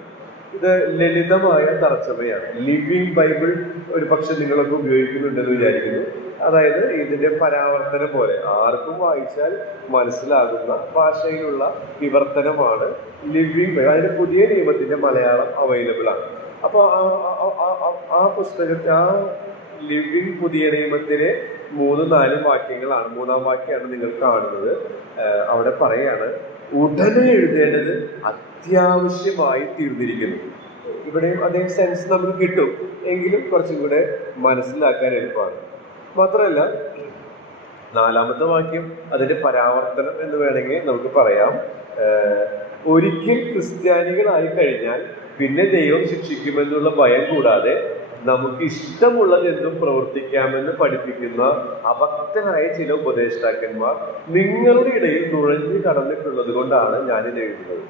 ഇത് ലളിതമായ തർജ്ജമയാണ്. ലിവിങ് ബൈബിൾ ഒരു പക്ഷെ നിങ്ങളൊക്കെ ഉപയോഗിക്കുന്നുണ്ടെന്ന് വിചാരിക്കുന്നു. അതായത് ഇതിന്റെ പരാവർത്തനം പോലെ ആർക്കും വായിച്ചാൽ മനസ്സിലാകുന്ന ഭാഷയിലുള്ള വിവർത്തനമാണ് ലിവിങ്. അതിന് പുതിയ നിയമത്തിന്റെ മലയാളം അവൈലബിൾ ആണ്. അപ്പോൾ ആ പുസ്തകത്തെ, ആ ലിവിങ് പുതിയ നിയമത്തിലെ 3ഉം 4ഉം വാക്യങ്ങളാണ്. 3ആം വാക്യമാണ് നിങ്ങൾ കാണുന്നത്. അവിടെ പറയാണ്, ഉടനെ എഴുതേണ്ടത് അത്യാവശ്യമായി തീർന്നിരിക്കുന്നു. ഇവിടെയും അതേ സെൻസ് നമുക്ക് കിട്ടും, എങ്കിലും കുറച്ചും കൂടെ മനസ്സിലാക്കാൻ എളുപ്പമാണ്. മാത്രമല്ല 4ാമത്തെ വാക്യം അതിന്റെ പരാവർത്തനം എന്ന് വേണമെങ്കിൽ നമുക്ക് പറയാം. ഒരിക്കൽ ക്രിസ്ത്യാനികളായി കഴിഞ്ഞാൽ പിന്നെ ദൈവം ശിക്ഷിക്കുമെന്നുള്ള ഭയം കൂടാതെ നമുക്ക് ഇഷ്ടമുള്ളതെന്തും പ്രവർത്തിക്കാമെന്ന് പഠിപ്പിക്കുന്ന അഭക്തരായ ചില ഉപദേഷ്ടാക്കന്മാർ നിങ്ങളുടെ ഇടയിൽ നുഴഞ്ഞു കടന്നിട്ടുള്ളത് കൊണ്ടാണ് ഞാനിത് എഴുതുന്നത്.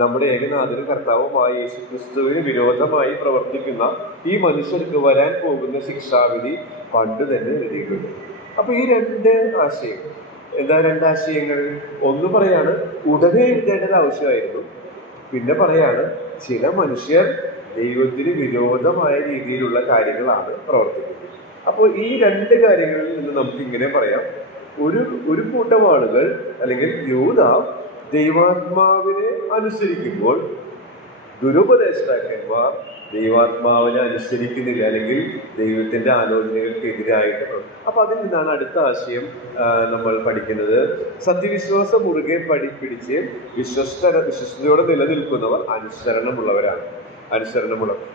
നമ്മുടെ ഏകനാഥനും കർത്താവുമായ യേശു ക്രിസ്തുവിന് വിരോധമായി പ്രവർത്തിക്കുന്ന ഈ മനുഷ്യർക്ക് വരാൻ പോകുന്ന ശിക്ഷാവിധി പണ്ട് തന്നെ എഴുതിയിട്ടുണ്ട്. അപ്പൊ ഈ 2 ആശയങ്ങൾ എന്താ? 2 ആശയങ്ങൾ. ഒന്ന് പറയാണ് ഉടനെ എഴുതേണ്ടത് ആവശ്യമായിരുന്നു. പിന്നെ പറയാണ് ചില മനുഷ്യർ ദൈവത്തിന് വിരോധമായ രീതിയിലുള്ള കാര്യങ്ങളാണ് പ്രവർത്തിക്കുന്നത്. അപ്പോൾ ഈ 2 കാര്യങ്ങളിൽ നിന്ന് നമുക്ക് ഇങ്ങനെ പറയാം, ഒരു കൂട്ടം ആളുകൾ അല്ലെങ്കിൽ യൂദ ദൈവാത്മാവിനെ അനുസരിക്കുമ്പോൾ ദുരുപദേഷ്ടാക്കന്മാർ ദൈവാത്മാവിനെ അനുസരിക്കുന്നില്ല, അല്ലെങ്കിൽ ദൈവത്തിന്റെ ആലോചനകൾക്ക് എതിരായിട്ട്. അപ്പൊ അതിൽ നിന്നാണ് അടുത്ത ആശയം നമ്മൾ പഠിക്കുന്നത്. സത്യവിശ്വാസം മുറുകെ പിടിച്ച് വിശ്വസ്തയോടെ നിലനിൽക്കുന്നവർ അനുസരണമുള്ളവരാണ്.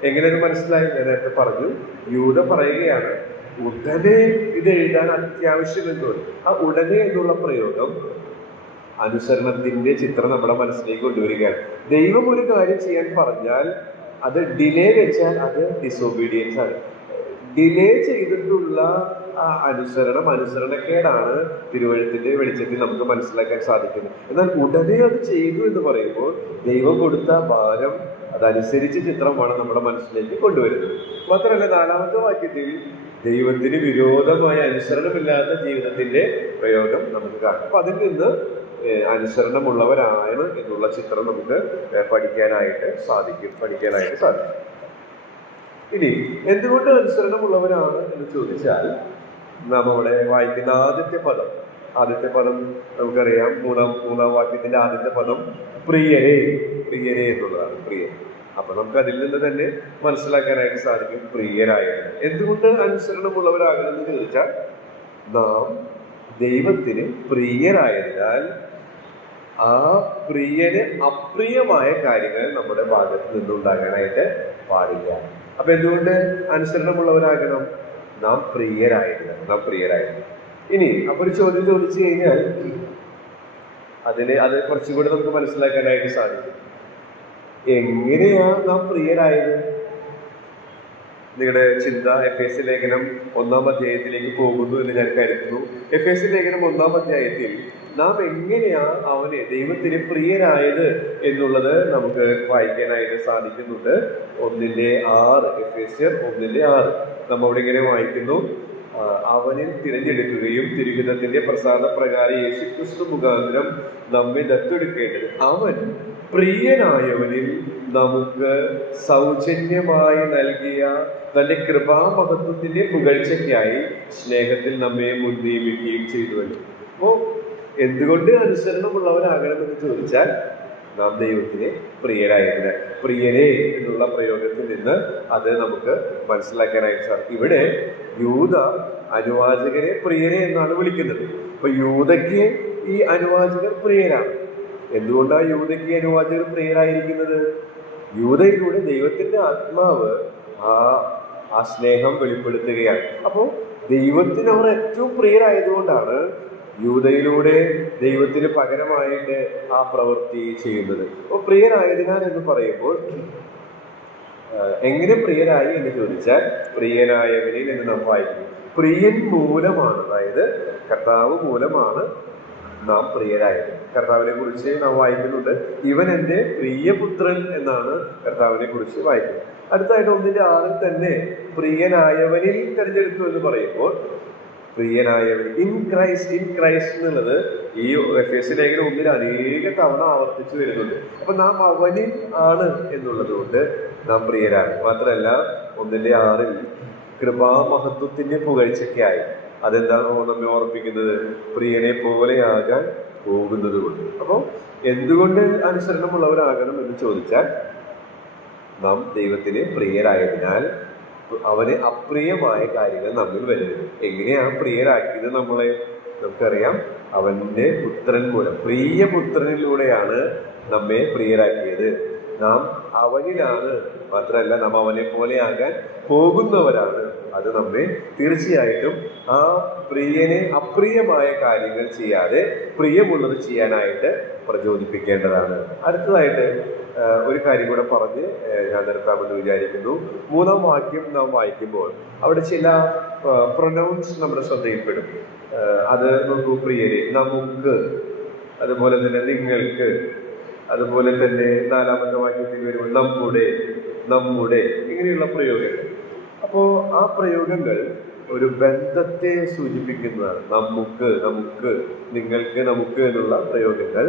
എങ്ങനെയാണ് മനസ്സിലായി? ഞാൻ നേരത്തെ പറഞ്ഞു, യൂദ പറയുകയാണ് ഉടനെ ഇത് എഴുതാൻ അത്യാവശ്യമെന്ന്. ആ ഉടനെ എന്നുള്ള പ്രയോഗം അനുസരണത്തിന്റെ ചിത്രം നമ്മുടെ മനസ്സിലേക്ക് കൊണ്ടുവരികയാണ്. ദൈവം ഒരു കാര്യം ചെയ്യാൻ പറഞ്ഞാൽ അത് ഡിലേ വെച്ചാൽ അത് ഡിസോബീഡിയൻസ് ആണ്. ഡിലേ ചെയ്തിട്ടുള്ള അനുസരണക്കേടാണ് തിരുവഴുത്തിന്റെ വെളിച്ചത്തിൽ നമുക്ക് മനസ്സിലാക്കാൻ സാധിക്കുന്നത്. എന്നാൽ ഉടനെ അത് ചെയ്തു എന്ന് പറയുമ്പോൾ ദൈവം കൊടുത്ത ഭാരം അതനുസരിച്ച് ചിത്രമാണ് നമ്മുടെ മനസ്സിലേക്ക് കൊണ്ടുവരുന്നത്. മാത്രമല്ല 4ാമത്തെ വാക്യത്തിൽ ദൈവത്തിന് വിരോധമായ അനുസരണമില്ലാത്ത ജീവിതത്തിന്റെ പ്രയോഗം നമുക്ക് കാണാം. അപ്പൊ അതിൽ നിന്ന് അനുസരണമുള്ളവരാണ് എന്നുള്ള ചിത്രം നമുക്ക് പഠിക്കാനായിട്ട് സാധിക്കും. ഇനി എന്തുകൊണ്ട് അനുസരണമുള്ളവരാണ് എന്ന് ചോദിച്ചാൽ, നാം അവിടെ വായിക്കുന്ന ആദ്യത്തെ പദം നമുക്കറിയാം. മൂന്നാം വാക്യത്തിന്റെ ആദ്യത്തെ പദം പ്രിയരെ എന്നുള്ളതാണ്. പ്രിയൻ. അപ്പൊ നമുക്ക് അതിൽ നിന്ന് തന്നെ മനസ്സിലാക്കാനായിട്ട് സാധിക്കും പ്രിയരായത്. എന്തുകൊണ്ട് അനുസരണമുള്ളവരാകണമെന്ന് ചോദിച്ചാൽ, നാം ദൈവത്തിന് പ്രിയരായതിനാൽ ആ പ്രിയന് അപ്രിയമായ കാര്യങ്ങൾ നമ്മുടെ ഭാഗത്ത് നിന്നുണ്ടാകാനായിട്ട് പാടില്ല. അപ്പൊ എന്തുകൊണ്ട് അനുസരണമുള്ളവരാകണം? നാം പ്രിയരായിരുന്നു. ഇനി അപ്പൊ ഒരു ചോദ്യം ചോദിച്ചു കഴിഞ്ഞാൽ, അത് കുറച്ചുകൂടി നമുക്ക് മനസ്സിലാക്കാനായിട്ട് സാധിക്കും. എങ്ങനെയാ നാം പ്രിയരായത്? നിങ്ങളുടെ ചിന്ത എഫേസ്യ ലേഖനം 1-ാം അധ്യായത്തിലേക്ക് പോകുന്നു എന്ന് ഞാൻ കരുതുന്നു. എഫേസ്യ ലേഖനം 1-ാം അധ്യായത്തിൽ നാം എങ്ങനെയാ അവന് ദൈവത്തിന് പ്രിയരായത് എന്നുള്ളത് നമുക്ക് വായിക്കാനായിട്ട് സാധിക്കുന്നുണ്ട്. 1:6, എഫേസ്യർ 1:6 നമ്മ അവിടെ ഇങ്ങനെ വായിക്കുന്നു: അവനിൽ തിരഞ്ഞെടുക്കുകയും തിരുഹിതത്തിന്റെ പ്രസാദപ്രകാരം യേശുക്രിസ്തു മുഖാന്തരം നമ്മെ ദത്തെടുക്കേണ്ടത് അവൻ പ്രിയനായവനിൽ നമുക്ക് സൗജന്യമായി നൽകിയ തന്റെ കൃപാമഹത്വത്തിന്റെ പുകഴ്ചയ്ക്കായി സ്നേഹത്തിൽ നമ്മെ മുൻനിയമിക്കുകയും ചെയ്തുവല്ലോ. അപ്പോ എന്തുകൊണ്ട് അനുസരണമുള്ളവരാകണമെന്ന് ചോദിച്ചാൽ നാം ദൈവത്തിന് പ്രിയരായതിന്. പ്രിയരെ എന്നുള്ള പ്രയോഗത്തിൽ നിന്ന് അത് നമുക്ക് മനസ്സിലാക്കാനായിട്ട് സാധിക്കും. ഇവിടെ യൂദ അനുവാചകരെ പ്രിയരെ എന്നാണ് വിളിക്കുന്നത്. അപ്പൊ യൂദയ്ക്ക് ഈ അനുവാചകർ പ്രിയരാണ്. എന്തുകൊണ്ടാണ് യൂദയ്ക്ക് അനുവാചകർ പ്രിയരായിരിക്കുന്നത്? യൂദയിലൂടെ ദൈവത്തിന്റെ ആത്മാവ് ആ സ്നേഹം വെളിപ്പെടുത്തുകയാണ്. അപ്പോൾ ദൈവത്തിന് അവർ ഏറ്റവും പ്രിയരായതുകൊണ്ടാണ് യൂദയിലൂടെ ദൈവത്തിന് പകരമായിട്ട് ആ പ്രവൃത്തി ചെയ്യുന്നത്. അപ്പോൾ പ്രിയരായതിനാൽ എന്ന് പറയുമ്പോൾ എങ്ങനെ പ്രിയരായി എന്ന് ചോദിച്ചാൽ പ്രിയനായവനിൽ എന്ന് നാം വായിക്കുന്നു. പ്രിയൻ മൂലമാണ്, അതായത് കർത്താവ് മൂലമാണ് നാം പ്രിയരായത്. കർത്താവിനെ കുറിച്ച് നാം വായിക്കുന്നുണ്ട്, ഇവൻ എൻ്റെ പ്രിയപുത്രൻ എന്നാണ് കർത്താവിനെ കുറിച്ച് വായിക്കുന്നത്. അടുത്തായിട്ട് 1:6 തന്നെ പ്രിയനായവനിൽ തിരഞ്ഞെടുത്തു എന്ന് പറയുമ്പോൾ പ്രിയനായവൻ ഇൻ ക്രൈസ്റ്റ് എന്നുള്ളത് ഈ എഫേസ്യ ലേഖനം 1 അനേക തവണ ആവർത്തിച്ചു വരുന്നുണ്ട്. അപ്പൊ നാം അവനിൽ ആണ് എന്നുള്ളത് കൊണ്ട് നാം പ്രിയരാണ്. മാത്രമല്ല 1:6 കൃപാമഹത്വത്തിന്റെ പുകഴ്ചയ്ക്കായി, അതെന്താണോ നമ്മെ ഓർമ്മിപ്പിക്കുന്നത്? പ്രിയനെ പോലെയാകാൻ പോകുന്നത് കൊണ്ട്. അപ്പോൾ എന്തുകൊണ്ട് അനുസരണമുള്ളവരാകണം എന്ന് ചോദിച്ചാൽ നാം ദൈവത്തിന് പ്രിയരായതിനാൽ അവന് അപ്രിയമായ കാര്യങ്ങൾ നമ്മിൽ വരുന്നത്. എങ്ങനെയാണ് പ്രിയരാക്കിയത് നമ്മളെ? നമുക്കറിയാം, അവന്റെ പുത്രൻ മൂലം, പ്രിയപുത്രനിലൂടെയാണ് നമ്മെ പ്രിയരാക്കിയത്. നാം അവനിലാണ്, മാത്രമല്ല നാം അവനെ പോലെയാകാൻ പോകുന്നവരാണ്. അത് നമ്മെ തീർച്ചയായിട്ടും ആ പ്രിയനെ അപ്രിയമായ കാര്യങ്ങൾ ചെയ്യാതെ പ്രിയമുള്ളത് ചെയ്യാനായിട്ട് പ്രചോദിപ്പിക്കേണ്ടതാണ്. അടുത്തതായിട്ട് ഒരു കാര്യം കൂടെ പറഞ്ഞ് ഞാൻ നിർത്താമെന്ന് വിചാരിക്കുന്നു. 3-ാം വാക്യം നാം വായിക്കുമ്പോൾ അവിടെ ചില പ്രൊനൗൺസ് നമ്മുടെ ശ്രദ്ധയിൽപ്പെടും. അത് നോക്കൂ: പ്രിയരെ, നമുക്ക്, അതുപോലെ തന്നെ നിങ്ങൾക്ക്, അതുപോലെ തന്നെ 4-ാമത്തെ വാക്യത്തിൽ വരുമ്പോൾ നമ്മുടെ ഇങ്ങനെയുള്ള പ്രയോഗങ്ങൾ. അപ്പോ ആ പ്രയോഗങ്ങൾ ഒരു ബന്ധത്തെ സൂചിപ്പിക്കുന്നതാണ്. നമുക്ക്, നിങ്ങൾക്ക്, നമുക്ക് എന്നുള്ള പ്രയോഗങ്ങൾ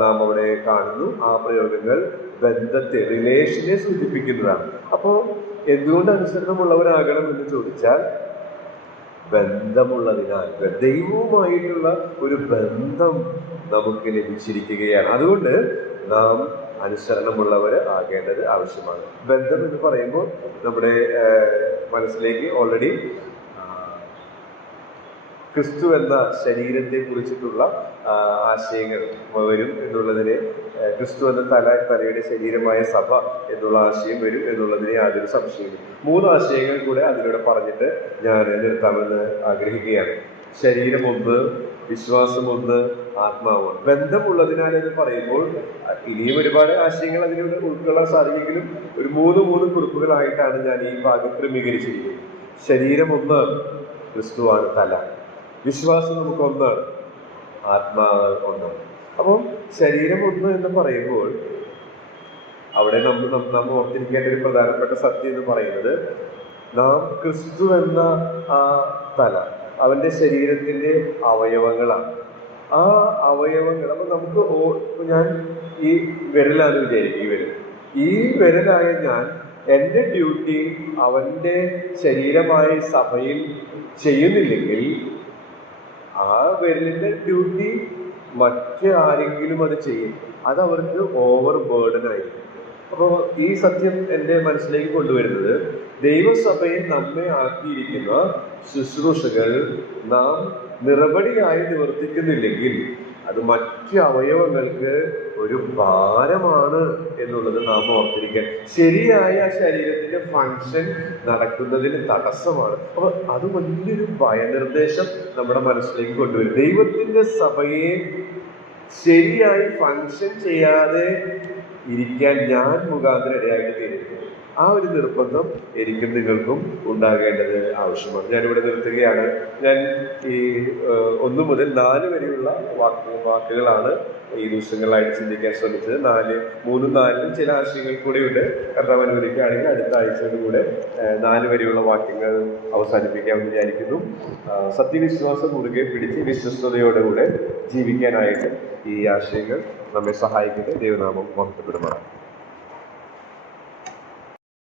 നാം അവിടെ കാണുന്നു. ആ പ്രയോഗങ്ങൾ ബന്ധത്തെ, റിലേഷനെ സൂചിപ്പിക്കുന്നതാണ്. അപ്പോ എന്തുകൊണ്ട് അനുസരണമുള്ളവരാകണം എന്ന് ചോദിച്ചാൽ ബന്ധമുള്ളതിനാൽ, ദൈവവുമായിട്ടുള്ള ഒരു ബന്ധം നമുക്ക് ലഭിച്ചിരിക്കുകയാണ്. അതുകൊണ്ട് നാം അനുസരണമുള്ളവർ ആകേണ്ടത് ആവശ്യമാണ്. ബന്ധം എന്ന് പറയുമ്പോൾ നമ്മുടെ മനസ്സിലേക്ക് ഓൾറെഡി ക്രിസ്തു എന്ന ശരീരത്തെ കുറിച്ചിട്ടുള്ള ആശയങ്ങൾ വരും എന്നുള്ളതിനെ, ക്രിസ്തു എന്ന തലയുടെ ശരീരമായ സഭ എന്നുള്ള ആശയം വരും എന്നുള്ളതിനെ യാതൊരു സംശയമില്ല. 3 ആശയങ്ങൾ കൂടെ അതിലൂടെ പറഞ്ഞിട്ട് ഞാൻ നിർത്താമെന്ന് ആഗ്രഹിക്കുകയാണ്. ശരീരം 1, വിശ്വാസം 1, ആത്മാവ്. ബന്ധമുള്ളതിനാൽ എന്ന് പറയുമ്പോൾ ഇനിയും ഒരുപാട് ആശയങ്ങൾ അതിലൂടെ ഉൾക്കൊള്ളാൻ സാധിക്കെങ്കിലും ഒരു 3 കുറിപ്പുകളായിട്ടാണ് ഞാൻ ഈ ഭാഗം ക്രമീകരിച്ചിരിക്കുന്നത്. ശരീരം 1, ക്രിസ്തുവാണ് തല. വിശ്വാസം നമുക്ക് 1, ആത്മാവ് 1. അപ്പം ശരീരം 1 എന്ന് പറയുമ്പോൾ അവിടെ നമ്മൾ ഓർത്തിരിക്കേണ്ട ഒരു പ്രധാനപ്പെട്ട സത്യം എന്ന് പറയുന്നത്, നാം ക്രിസ്തു എന്ന ആ തല അവന്റെ ശരീരത്തിന്റെ അവയവങ്ങളാണ്. ആ അവയവങ്ങൾ, അപ്പൊ നമുക്ക് ഞാൻ ഈ വിരലാണ് വിചാരിക്കും, ഈ വിരലായ ഞാൻ എൻ്റെ ഡ്യൂട്ടി അവന്റെ ശരീരമായ സഭയിൽ ചെയ്യുന്നില്ലെങ്കിൽ ആ വിരലിന്റെ ഡ്യൂട്ടി ആരെങ്കിലും അത് ചെയ്യും. അത് അവർക്ക് ഓവർ ബേർഡനായി. അപ്പോൾ ഈ സത്യം എൻ്റെ മനസ്സിലേക്ക് കൊണ്ടുവരുന്നത്, ദൈവസഭയിൽ നമ്മെ ആക്കിയിരിക്കുന്ന ശുശ്രൂഷകൾ നാം നിറപടിയായി നിവർത്തിക്കുന്നില്ലെങ്കിൽ അത് മറ്റ് അവയവങ്ങൾക്ക് ഒരു ഭാരമാണ് എന്നുള്ളത് നാം ഓർത്തിരിക്കാൻ. ശരിയായ ശരീരത്തിന്റെ ഫങ്ഷൻ നടക്കുന്നതിന് തടസ്സമാണ്. അപ്പൊ അത് വലിയൊരു ഭയനിർദ്ദേശം നമ്മുടെ മനസ്സിലേക്ക് കൊണ്ടുവരും. ദൈവത്തിന്റെ സഭയെ ശരിയായി ഫങ്ഷൻ ചെയ്യാതെ ഇരിക്കാൻ ഞാൻ മുഖാന്തരം ഇടയായിട്ട് തീരുന്നു. ആ ഒരു നിർബന്ധം എനിക്കും നിങ്ങൾക്കും ഉണ്ടാകേണ്ടത് ആവശ്യമാണ്. ഞാനിവിടെ നിർത്തുകയാണ്. ഞാൻ ഈ 1 മുതൽ 4 വരെയുള്ള വാക്കുകളാണ് ഈ ദിവസങ്ങളായിട്ട് ചിന്തിക്കാൻ ശ്രമിച്ചത്. 3-ഉം 4-ലും ചില ആശയങ്ങൾ കൂടെയുണ്ട്. കർത്താവ് അനുവദിക്കുകയാണെങ്കിൽ അടുത്ത ആഴ്ചയോടുകൂടെ 4 വരെയുള്ള വാക്യങ്ങൾ അവസാനിപ്പിക്കാമെന്ന് വിചാരിക്കുന്നു. സത്യവിശ്വാസം മുറുകെ പിടിച്ച് വിശ്വസ്തയോടുകൂടെ ജീവിക്കാനായിട്ട് ഈ ആശയങ്ങൾ നമ്മെ സഹായിക്കുന്നത്. ദൈവനാമം മഹത്വപ്പെടുമാറാം.